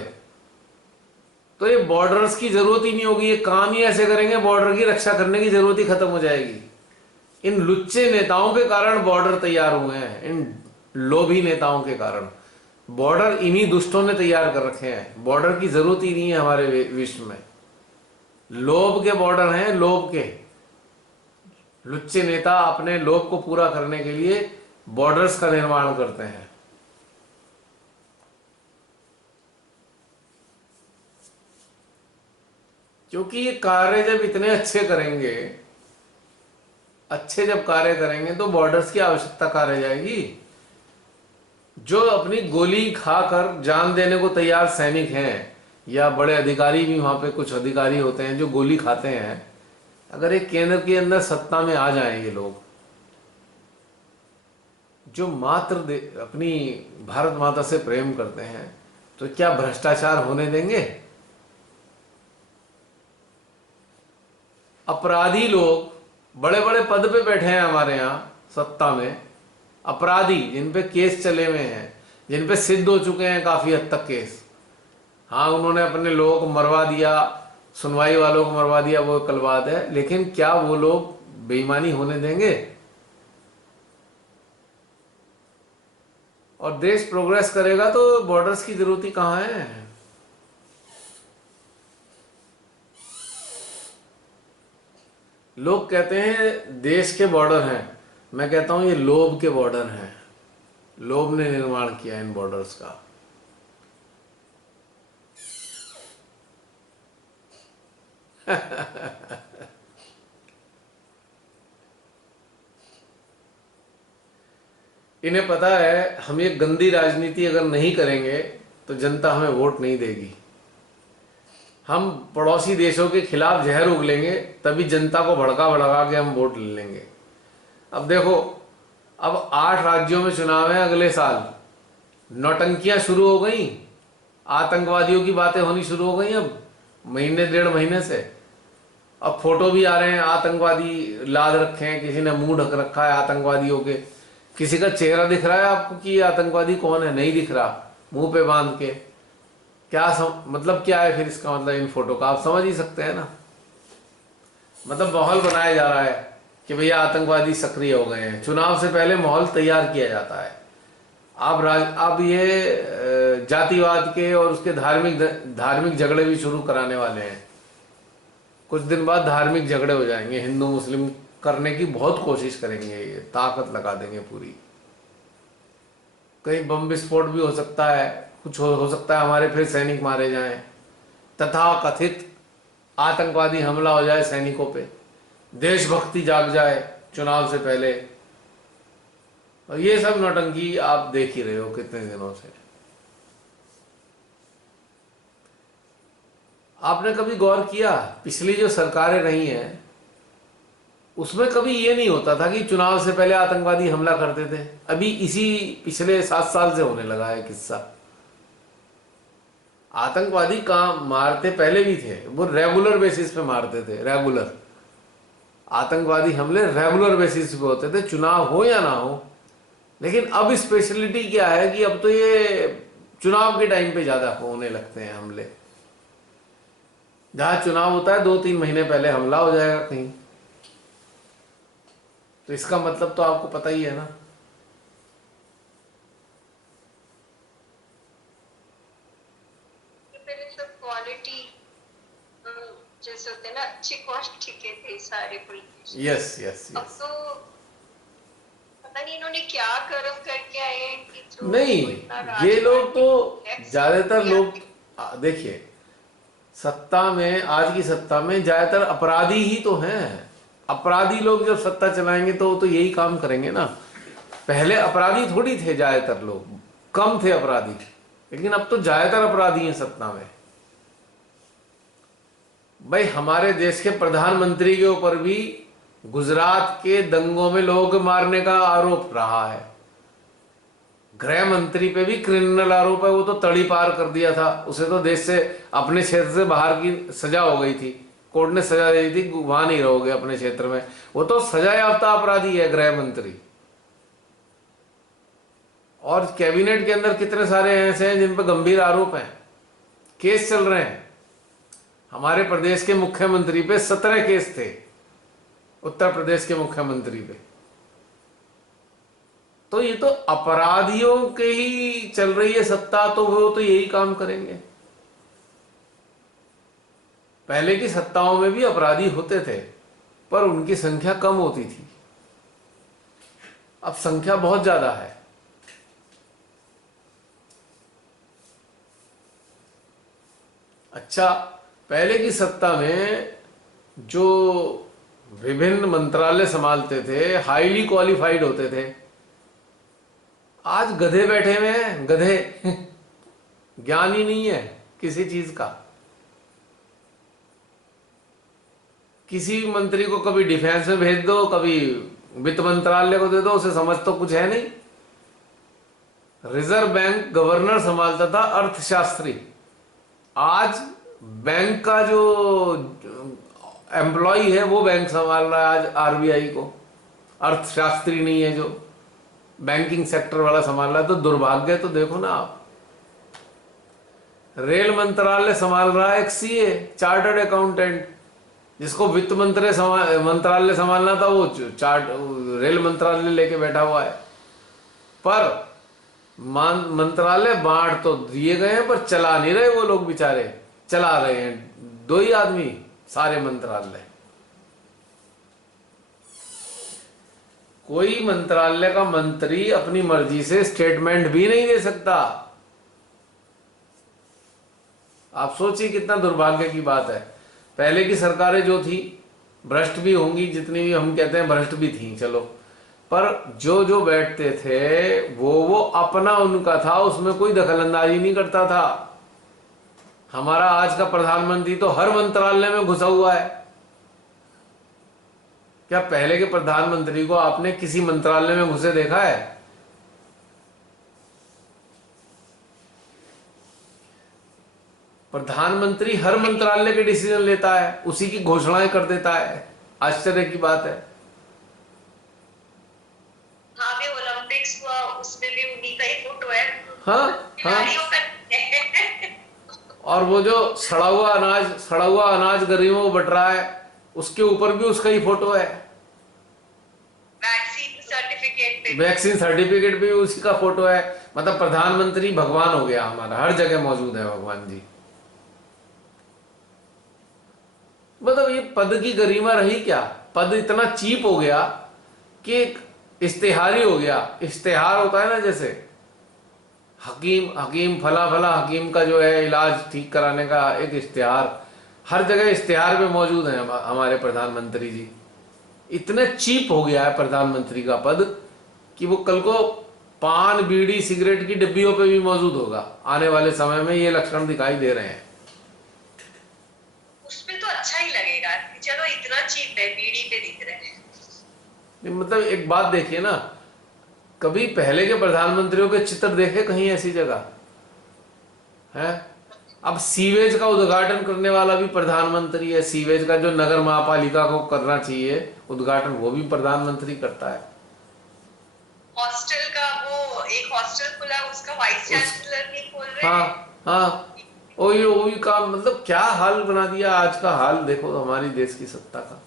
तो ये बॉर्डर्स की जरूरत ही नहीं होगी। ये काम ही ऐसे करेंगे, बॉर्डर की रक्षा करने की जरूरत ही खत्म हो जाएगी। इन लुच्चे नेताओं के कारण बॉर्डर तैयार हुए हैं, इन लोभी नेताओं के कारण। बॉर्डर इन्हीं दुष्टों ने तैयार कर रखे हैं। बॉर्डर की जरूरत ही नहीं है हमारे विश्व में। लोभ के बॉर्डर हैं, लोभ के। लुच्चे नेता अपने लोभ को पूरा करने के लिए बॉर्डर्स का निर्माण करते हैं। क्योंकि ये कार्य जब इतने अच्छे करेंगे, अच्छे जब कार्य करेंगे तो बॉर्डर्स की आवश्यकता कहाँ रह जाएगी। जो अपनी गोली खाकर जान देने को तैयार सैनिक हैं, या बड़े अधिकारी भी, वहां पे कुछ अधिकारी होते हैं जो गोली खाते हैं, अगर एक केंद्र के अंदर सत्ता में आ जाएं ये लोग, जो मात्र अपनी भारत माता से प्रेम करते हैं, तो क्या भ्रष्टाचार होने देंगे? अपराधी लोग बड़े बड़े पद पे बैठे हैं हमारे यहाँ सत्ता में, अपराधी जिन पे केस चले हुए हैं, जिन पे सिद्ध हो चुके हैं काफी हद तक केस। हाँ, उन्होंने अपने लोगों को मरवा दिया, सुनवाई वालों को मरवा दिया, वो कल बात है, लेकिन क्या वो लोग बेईमानी होने देंगे? और देश प्रोग्रेस करेगा तो बॉर्डर्स की जरूरत ही कहाँ है। लोग कहते हैं देश के बॉर्डर हैं, मैं कहता हूं ये लोभ के बॉर्डर हैं। लोभ ने निर्माण किया इन बॉर्डर्स का। इन्हें पता है हम ये गंदी राजनीति अगर नहीं करेंगे तो जनता हमें वोट नहीं देगी। हम पड़ोसी देशों के खिलाफ जहर उगलेंगे तभी जनता को भड़का भड़का के हम वोट ले लेंगे। अब देखो, अब 8 राज्यों में चुनाव है अगले साल, नौटंकियां शुरू हो गई, आतंकवादियों की बातें होनी शुरू हो गई अब महीने 1.5 महीने से। अब फोटो भी आ रहे हैं, आतंकवादी लाद रखे हैं, किसी ने मुंह ढक रखा है आतंकवादियों के। किसी का चेहरा दिख रहा है आपको कि ये आतंकवादी कौन है? नहीं दिख रहा, मुंह पे बांध के। मतलब क्या है फिर इसका मतलब इन फोटो का? आप समझ ही सकते हैं ना। मतलब माहौल बनाया जा रहा है कि भैया आतंकवादी सक्रिय हो गए हैं। चुनाव से पहले माहौल तैयार किया जाता है। आप ये जातिवाद के और उसके धार्मिक झगड़े भी शुरू कराने वाले हैं। कुछ दिन बाद धार्मिक झगड़े हो जाएंगे, हिंदू मुस्लिम करने की बहुत कोशिश करेंगे, ये ताकत लगा देंगे पूरी। कहीं बम विस्फोट भी हो सकता है, कुछ हो सकता है, हमारे फिर सैनिक मारे जाएं, तथा कथित आतंकवादी हमला हो जाए सैनिकों पे, देशभक्ति जाग जाए चुनाव से पहले। और ये सब नौटंकी आप देख ही रहे हो कितने दिनों से। आपने कभी गौर किया पिछली जो सरकारें रही हैं उसमें कभी ये नहीं होता था कि चुनाव से पहले आतंकवादी हमला करते थे? अभी इसी पिछले 7 साल से होने लगा है किस्सा। आतंकवादी कहां मारते पहले भी थे, वो रेगुलर बेसिस पे मारते थे। रेगुलर आतंकवादी हमले रेगुलर बेसिस पे होते थे, चुनाव हो या ना हो। लेकिन अब स्पेशलिटी क्या है कि अब तो ये चुनाव के टाइम पे ज्यादा होने लगते हैं हमले। जहां चुनाव होता है 2-3 महीने पहले हमला हो जाएगा कहीं। तो इसका मतलब तो आपको पता ही है ना। पहले सब क्वालिटी जैसे होते हैं ना, अच्छी क्वालिटी के थे सारे politicians। यस यस अब यस। तो पता नहीं इन्होंने क्या कर्म करके आए हैं कि जो नहीं, इतना ये लोग राजपाट तो टैक्स ज्यादातर दिया। लोग देखिए, सत्ता में, आज की सत्ता में ज्यादातर अपराधी ही तो हैं। अपराधी लोग जब सत्ता चलाएंगे तो वो तो यही काम करेंगे ना। पहले अपराधी थोड़ी थे, ज्यादातर लोग कम थे अपराधी, लेकिन अब तो ज्यादातर अपराधी हैं सत्ता में। भाई हमारे देश के प्रधानमंत्री के ऊपर भी गुजरात के दंगों में लोगों के मारने का आरोप रहा है। गृह मंत्री पे भी क्रिमिनल आरोप है, वो तो तड़ी पार कर दिया था, उसे तो देश से, अपने क्षेत्र से बाहर की सजा हो गई थी, कोर्ट ने सजा दी थी, वहां नहीं रहोगे अपने क्षेत्र में। वो तो सजा याफ्ता अपराधी है गृह मंत्री। और कैबिनेट के अंदर कितने सारे ऐसे हैं जिन पर गंभीर आरोप हैं, केस चल रहे हैं। हमारे प्रदेश के मुख्यमंत्री पे 17 केस थे, उत्तर प्रदेश के मुख्यमंत्री पे। तो ये तो अपराधियों के ही चल रही है सत्ता, तो वो तो यही काम करेंगे। पहले की सत्ताओं में भी अपराधी होते थे पर उनकी संख्या कम होती थी, अब संख्या बहुत ज्यादा है। अच्छा, पहले की सत्ता में जो विभिन्न मंत्रालय संभालते थे हाईली क्वालिफाइड होते थे। आज गधे बैठे हुए हैं, गधे ज्ञान ही नहीं है किसी चीज का। किसी मंत्री को कभी डिफेंस में भेज दो, कभी वित्त मंत्रालय को दे दो, उसे समझ तो कुछ है नहीं। रिजर्व बैंक गवर्नर संभालता था अर्थशास्त्री, आज बैंक का जो एम्प्लॉय है वो बैंक संभाल रहा है आज आरबीआई को। अर्थशास्त्री नहीं है जो बैंकिंग सेक्टर वाला संभाल रहा है। तो दुर्भाग्य तो देखो ना आप। रेल मंत्रालय संभाल रहा है एक सीए, चार्टर्ड अकाउंटेंट, जिसको वित्त मंत्रालय संभालना था वो रेल मंत्रालय लेके बैठा हुआ है। पर मंत्रालय बांट तो दिए गए हैं पर चला नहीं रहे वो लोग, बेचारे चला रहे हैं 2 ही आदमी सारे मंत्रालय। कोई मंत्रालय का मंत्री अपनी मर्जी से स्टेटमेंट भी नहीं दे सकता। आप सोचिए कितना दुर्भाग्य की बात है। पहले की सरकारें जो थी भ्रष्ट भी होंगी, जितनी भी हम कहते हैं भ्रष्ट भी थी, चलो, पर जो जो बैठते थे वो अपना उनका था, उसमें कोई दखलंदाजी नहीं करता था। हमारा आज का प्रधानमंत्री तो हर मंत्रालय में घुसा हुआ है। क्या पहले के प्रधानमंत्री को आपने किसी मंत्रालय में घुसे देखा है? प्रधानमंत्री हर मंत्रालय के डिसीजन लेता है, उसी की घोषणाएं कर देता है। आश्चर्य की बात है। हाँ, भी ओलंपिक्स हुआ, उसमें भी उन्हीं का ही फोटो है। हाँ हाँ। खिलाड़ियों का और वो जो सड़ा हुआ अनाज गरीबों को बट रहा है, उसके ऊपर भी उसका ही फोटो है। वैक्सीन सर्टिफिकेट भी उसी का फोटो है। मतलब प्रधानमंत्री भगवान हो गया हमारा, हर जगह मौजूद है भगवान जी। मतलब ये पद की गरिमा रही क्या? पद इतना चीप हो गया कि एक इश्तेहारी हो गया। इश्तेहार होता है ना, जैसे हकीम फला फला हकीम का जो है इलाज ठीक कराने का एक इश्तेहार, हर जगह इश्तेहार पे मौजूद है हमारे प्रधानमंत्री जी। इतने चीप हो गया है प्रधानमंत्री का पद कि वो कल को पान बीड़ी सिगरेट की डिब्बियों पे भी मौजूद होगा। आने वाले समय में ये लक्षण दिखाई दे रहे हैं। उसमें तो अच्छा ही लगेगा कि चलो इतना चीप है, बीड़ी पे दिख रहे हैं। मतलब एक बात देखिए ना, कभी पहले के प्रधानमंत्रियों के चित्र देखे कहीं ऐसी जगह है? अब सीवेज का उद्घाटन करने वाला भी प्रधानमंत्री है। सीवेज का जो नगर महापालिका को करना चाहिए उद्घाटन, वो भी प्रधानमंत्री करता है। हॉस्टल का, वो एक हॉस्टल खुला, उसका वाइस चांसलर नहीं खोल रहे। हाँ हाँ, वही काम। मतलब क्या हाल बना दिया आज का हाल देखो हमारी देश की सत्ता का।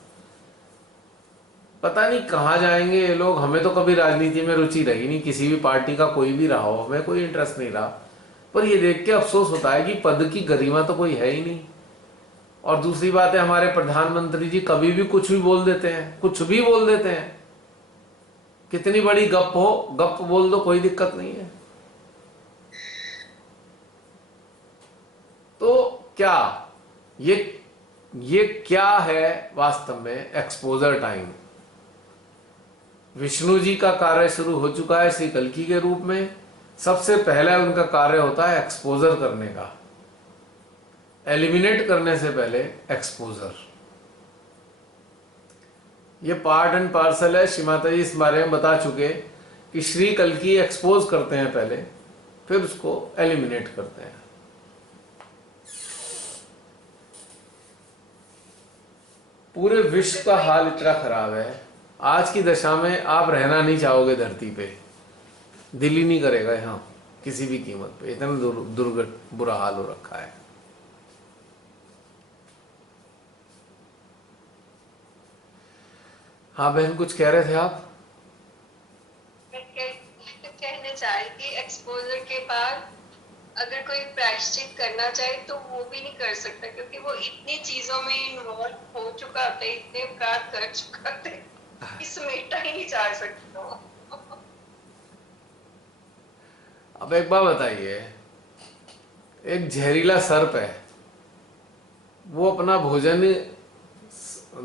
पता नहीं कहाँ जाएंगे ये लोग। हमें तो कभी राजनीति में रुचि रही नहीं, किसी भी पार्टी का कोई भी रहा हो, हमें कोई इंटरेस्ट नहीं रहा। पर ये देख के अफसोस होता है कि पद की गरिमा तो कोई है ही नहीं। और दूसरी बात है, हमारे प्रधानमंत्री जी कभी भी कुछ भी बोल देते हैं, कुछ भी बोल देते हैं। कितनी बड़ी गप हो, गप बोल दो, कोई दिक्कत नहीं है। तो क्या ये क्या है वास्तव में? Exposure time. विष्णु जी का कार्य शुरू हो चुका है श्री कल्कि के रूप में। सबसे पहले उनका कार्य होता है एक्सपोजर करने का। एलिमिनेट करने से पहले एक्सपोजर। ये पार्ट एंड पार्सल है। श्री माता जी इस बारे में बता चुके कि श्री कल्कि एक्सपोज करते हैं पहले, फिर उसको एलिमिनेट करते हैं। पूरे विश्व का हाल इतना खराब है, आज की दशा में आप रहना नहीं चाहोगे धरती पे। दिल ही नहीं करेगा यहाँ किसी भी कीमत पे। इतना दुर्गत बुरा हाल हो रखा है। हाँ बहन, कुछ कह रहे थे आप? मैं कहने चाह रही थी, एक्सपोजर के बाद अगर कोई प्रायश्चित करना चाहे तो वो भी नहीं कर सकता, क्योंकि वो इतनी चीजों में इन्वॉल्व हो चुका था, इतने अपराध कर चुका था, इसमें ही नहीं जा सकता। अब एक बात बताइए, एक जहरीला सर्प है, वो अपना भोजन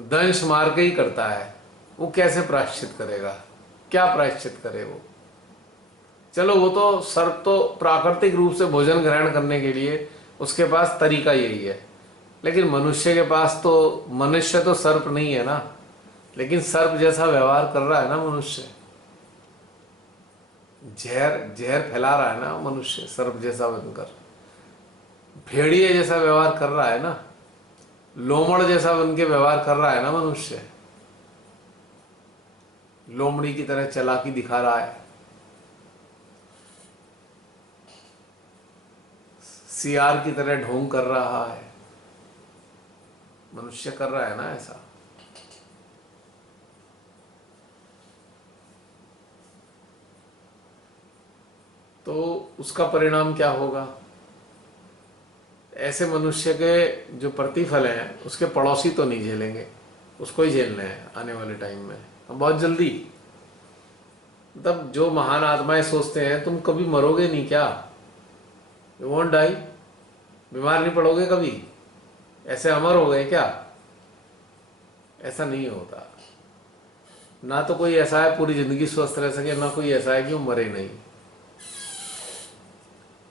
दंश मार के ही करता है, वो कैसे प्रायश्चित करेगा? क्या प्रायश्चित करे वो? चलो वो तो सर्प तो प्राकृतिक रूप से भोजन ग्रहण करने के लिए उसके पास तरीका यही है, लेकिन मनुष्य के पास तो, मनुष्य तो सर्प नहीं है ना, लेकिन सर्प जैसा व्यवहार कर रहा है ना मनुष्य। जहर फैला रहा है ना मनुष्य, सर्प जैसा बनकर। भेड़िए जैसा व्यवहार कर रहा है ना, लोमड़ जैसा बन के व्यवहार कर रहा है ना मनुष्य। लोमड़ी की तरह चालाकी दिखा रहा है, सियार की तरह ढोंग कर रहा है। मनुष्य कर रहा है ना ऐसा। तो उसका परिणाम क्या होगा? ऐसे मनुष्य के जो प्रतिफल हैं उसके पड़ोसी तो नहीं झेलेंगे, उसको ही झेलने हैं आने वाले टाइम में, बहुत जल्दी। तब जो महान आत्माएं सोचते हैं तुम कभी मरोगे नहीं क्या, यू वोंट डाई, बीमार नहीं पड़ोगे कभी, ऐसे अमर हो गए क्या? ऐसा नहीं होता। ना तो कोई ऐसा है पूरी जिंदगी स्वस्थ रह सके, ना कोई ऐसा है कि वो मरे नहीं।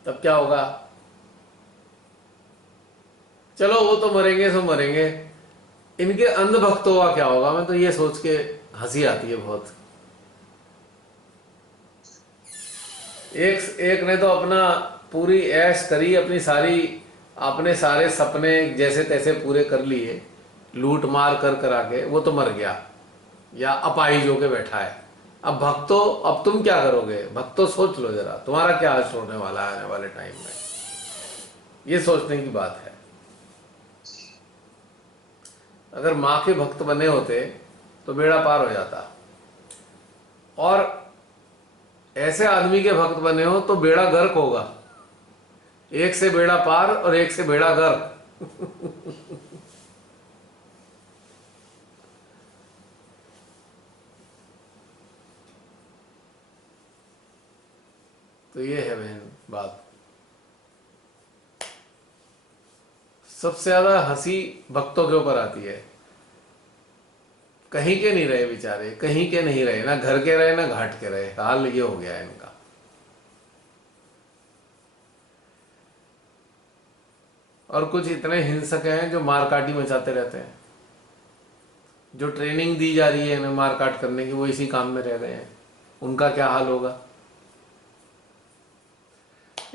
तब क्या होगा? चलो वो तो मरेंगे सो मरेंगे, इनके अंधभक्तों का क्या होगा? मैं तो ये सोच के हंसी आती है बहुत। एक एक ने तो अपना पूरी ऐश करी, अपनी सारी, अपने सारे सपने जैसे तैसे पूरे कर लिए, लूट मार कर करा के, वो तो मर गया या अपाहिज होके बैठा है। अब भक्तों, अब तुम क्या करोगे? भक्तों सोच लो जरा, तुम्हारा क्या हाल होने वाला है आने वाले टाइम में, ये सोचने की बात है। अगर माँ के भक्त बने होते तो बेड़ा पार हो जाता, और ऐसे आदमी के भक्त बने हो तो बेड़ा गर्क होगा। एक से बेड़ा पार और एक से बेड़ा गर्क। तो ये है बहन बात। सबसे ज्यादा हंसी भक्तों के ऊपर आती है। कहीं के नहीं रहे बेचारे, कहीं के नहीं रहे, ना घर के रहे ना घाट के रहे, हाल ये हो गया है इनका। और कुछ इतने हिंसक हैं जो मारकाटी मचाते रहते हैं। जो ट्रेनिंग दी जा रही है इन्हें मारकाट करने की, वो इसी काम में रह रहे हैं। उनका क्या हाल होगा?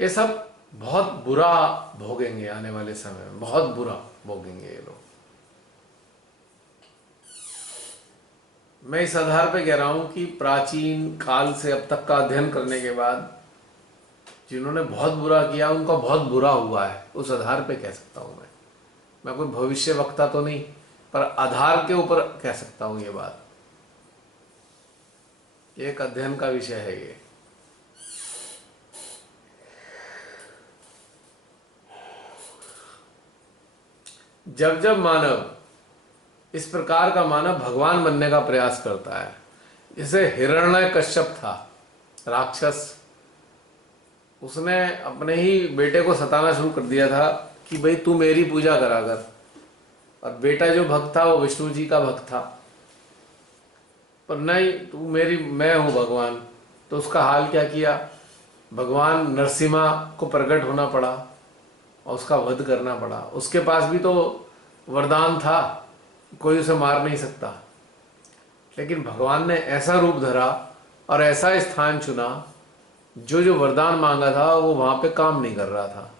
ये सब बहुत बुरा भोगेंगे आने वाले समय में, बहुत बुरा भोगेंगे ये लोग। मैं इस आधार पे कह रहा हूं कि प्राचीन काल से अब तक का अध्ययन करने के बाद जिन्होंने बहुत बुरा किया उनका बहुत बुरा हुआ है, उस आधार पे कह सकता हूं मैं कोई भविष्य वक्ता तो नहीं, पर आधार के ऊपर कह सकता हूं ये बात। एक अध्ययन का विषय है ये। जब जब मानव इस प्रकार का मानव भगवान बनने का प्रयास करता है, जैसे हिरण्यकश्यप था राक्षस, उसने अपने ही बेटे को सताना शुरू कर दिया था कि भाई तू मेरी पूजा करा कर, और बेटा जो भक्त था वो विष्णु जी का भक्त था, पर नहीं तू मेरी, मैं हूं भगवान। तो उसका हाल क्या किया? भगवान नरसिम्हा को प्रकट होना पड़ा और उसका वध करना पड़ा। उसके पास भी तो वरदान था, कोई उसे मार नहीं सकता, लेकिन भगवान ने ऐसा रूप धरा और ऐसा स्थान चुना, जो जो वरदान मांगा था वो वहां पे काम नहीं कर रहा था।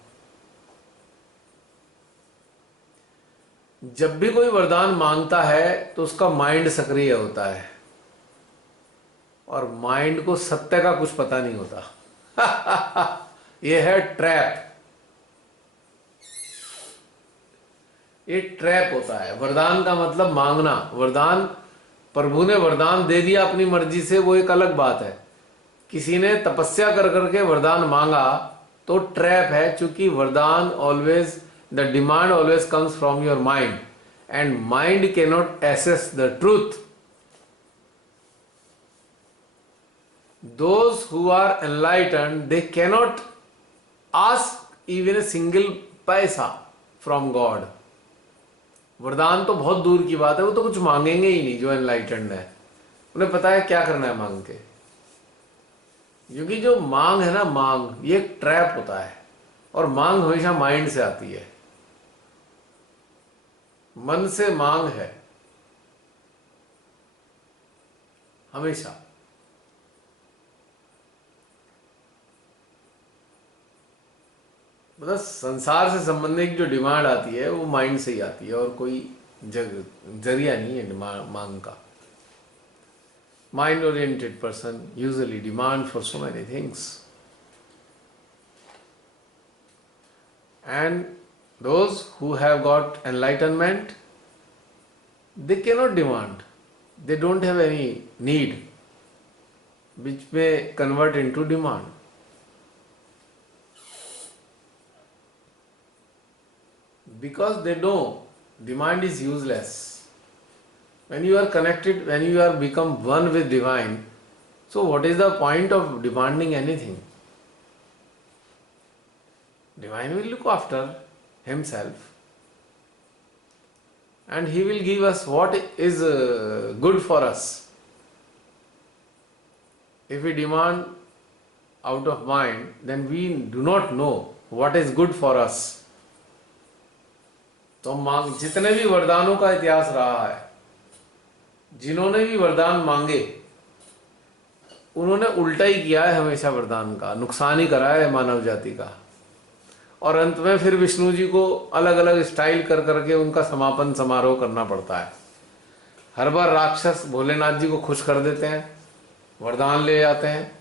जब भी कोई वरदान मांगता है तो उसका माइंड सक्रिय होता है, और माइंड को सत्य का कुछ पता नहीं होता। ये है ट्रैप, ये ट्रैप होता है। वरदान का मतलब मांगना, वरदान प्रभु ने वरदान दे दिया अपनी मर्जी से, वो एक अलग बात है। किसी ने तपस्या कर करके वरदान मांगा तो ट्रैप है, क्योंकि वरदान always, the demand always comes from your mind, and mind can not access the truth. Those who are enlightened, they cannot ask even a single पैसा from God. वरदान तो बहुत दूर की बात है, वो तो कुछ मांगेंगे ही नहीं। जो एनलाइटेंड है उन्हें पता है क्या करना है मांग के, क्योंकि जो मांग है ना, मांग ये एक ट्रैप होता है, और मांग हमेशा माइंड से आती है, मन से मांग है हमेशा। मतलब संसार से संबंधित जो डिमांड आती है वो माइंड से ही आती है, और कोई जरिया नहीं है मांग का। Mind oriented person usually demand for so many things, and those who have got enlightenment, they cannot demand, they don't have any need which may convert into demand. Because they know demand is useless. When you are connected, when you are become one with divine, so what is the point of demanding anything? Divine will look after himself. and he will give us what is good for us. If we demand out of mind, then we do not know what is good for us. तो मांग, जितने भी वरदानों का इतिहास रहा है, जिन्होंने भी वरदान मांगे उन्होंने उल्टा ही किया है हमेशा, वरदान का नुकसान ही करा है मानव जाति का। और अंत में फिर विष्णु जी को अलग अलग स्टाइल कर करके उनका समापन समारोह करना पड़ता है। हर बार राक्षस भोलेनाथ जी को खुश कर देते हैं, वरदान ले जाते हैं,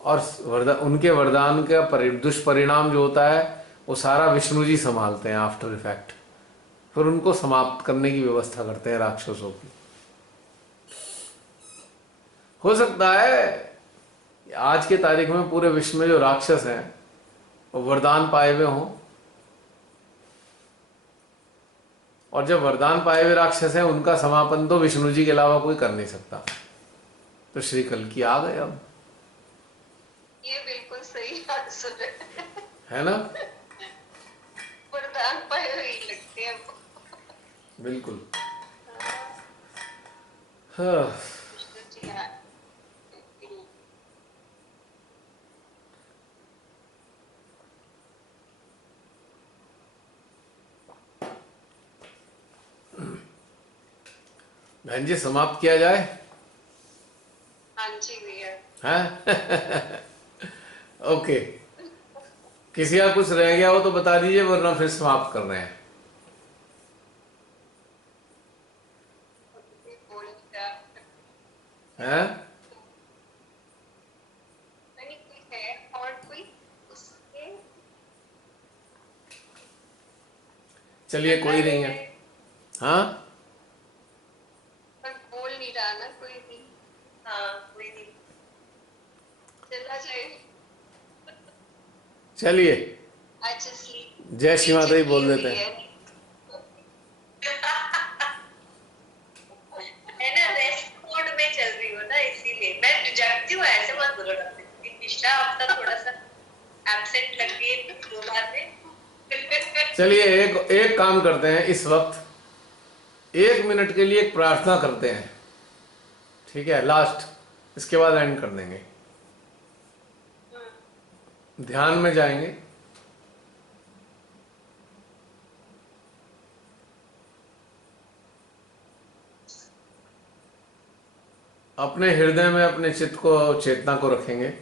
और उनके वरदान का दुष्परिणाम जो होता है वो सारा विष्णु जी संभालते हैं आफ्टर इफेक्ट। फिर उनको समाप्त करने की व्यवस्था करते हैं राक्षसों की। हो सकता है आज के तारीख में पूरे विश्व में जो राक्षस हैं वो वरदान पाए हुए हों, और जब वरदान पाए हुए राक्षस हैं उनका समापन तो विष्णु जी के अलावा कोई कर नहीं सकता। तो श्री कल्कि आ गए अब। ये बिल्कुल सही आंसर है ना? वरदान पाए हुए ही लगते हैं। बिल्कुल। हाँ। विष्णु जी हाँ। बहन जी समाप्त किया जाए? हाँ जी भैया। हैं? ओके, किसी का कुछ रह गया हो तो बता दीजिए, वरना फिर समाप्त कर रहे हैं। हैं? नहीं कोई है और कोई उसके? चलिए कोई नहीं है। हाँ पर बोल नहीं रहा ना कोई भी। हाँ कोई नहीं, चला जाए। चलिए, अच्छा स्लीप। जय श्री माता दी बोल देते हैं। है ना, रेस्ट मोड में चल रही हो ना, इसीलिए मैं जगती हूँ। ऐसे मत बोलो ना, पिछला हफ्ता थोड़ा सा एब्सेंट लग गई दो बार में। चलिए एक काम करते हैं, इस वक्त 1 मिनट के लिए एक प्रार्थना करते हैं, ठीक है? लास्ट, इसके बाद एंड कर देंगे। ध्यान में जाएंगे। अपने हृदय में अपने चित्त को, चेतना को रखेंगे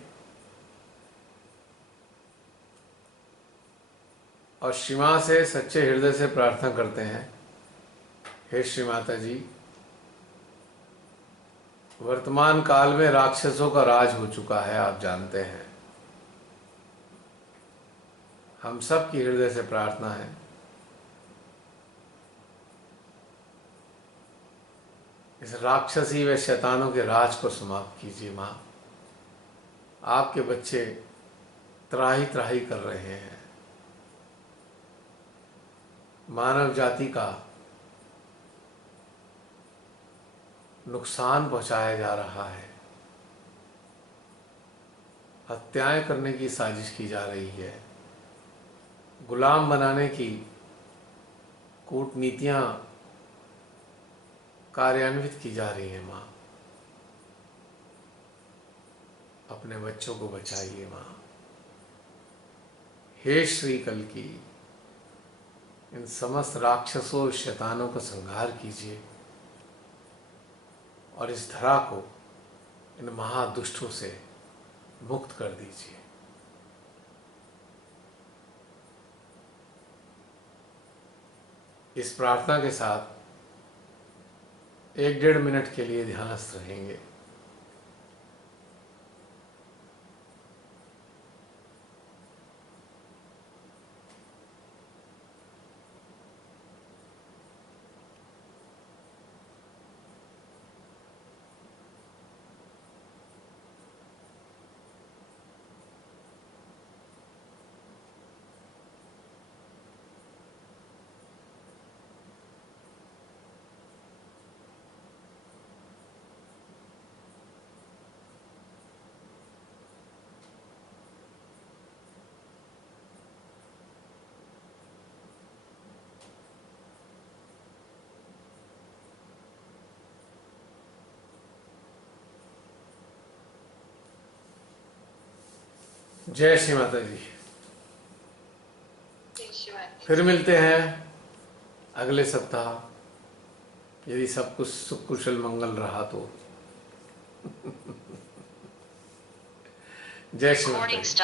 और श्री मां से सच्चे हृदय से प्रार्थना करते हैं, हे श्री माता जी, वर्तमान काल में राक्षसों का राज हो चुका है, आप जानते हैं। हम सब की हृदय से प्रार्थना है, इस राक्षसी व शैतानों के राज को समाप्त कीजिए मां। आपके बच्चे त्राही त्राही कर रहे हैं, मानव जाति का नुकसान पहुंचाया जा रहा है, हत्याएं करने की साजिश की जा रही है, गुलाम बनाने की कूटनीतियां कार्यान्वित की जा रही हैं मां। अपने बच्चों को बचाइए मां। हे श्री कल्कि, इन समस्त राक्षसों शैतानों का संहार कीजिए और इस धरा को इन महादुष्टों से मुक्त कर दीजिए। इस प्रार्थना के साथ 1-1.5 मिनट के लिए ध्यानस्थ रहेंगे। जय श्री माता जी। जय श्री माता। फिर मिलते हैं अगले सप्ताह, यदि सब कुछ सुख कुशल मंगल रहा तो। जय श्री माता जी। जय श्री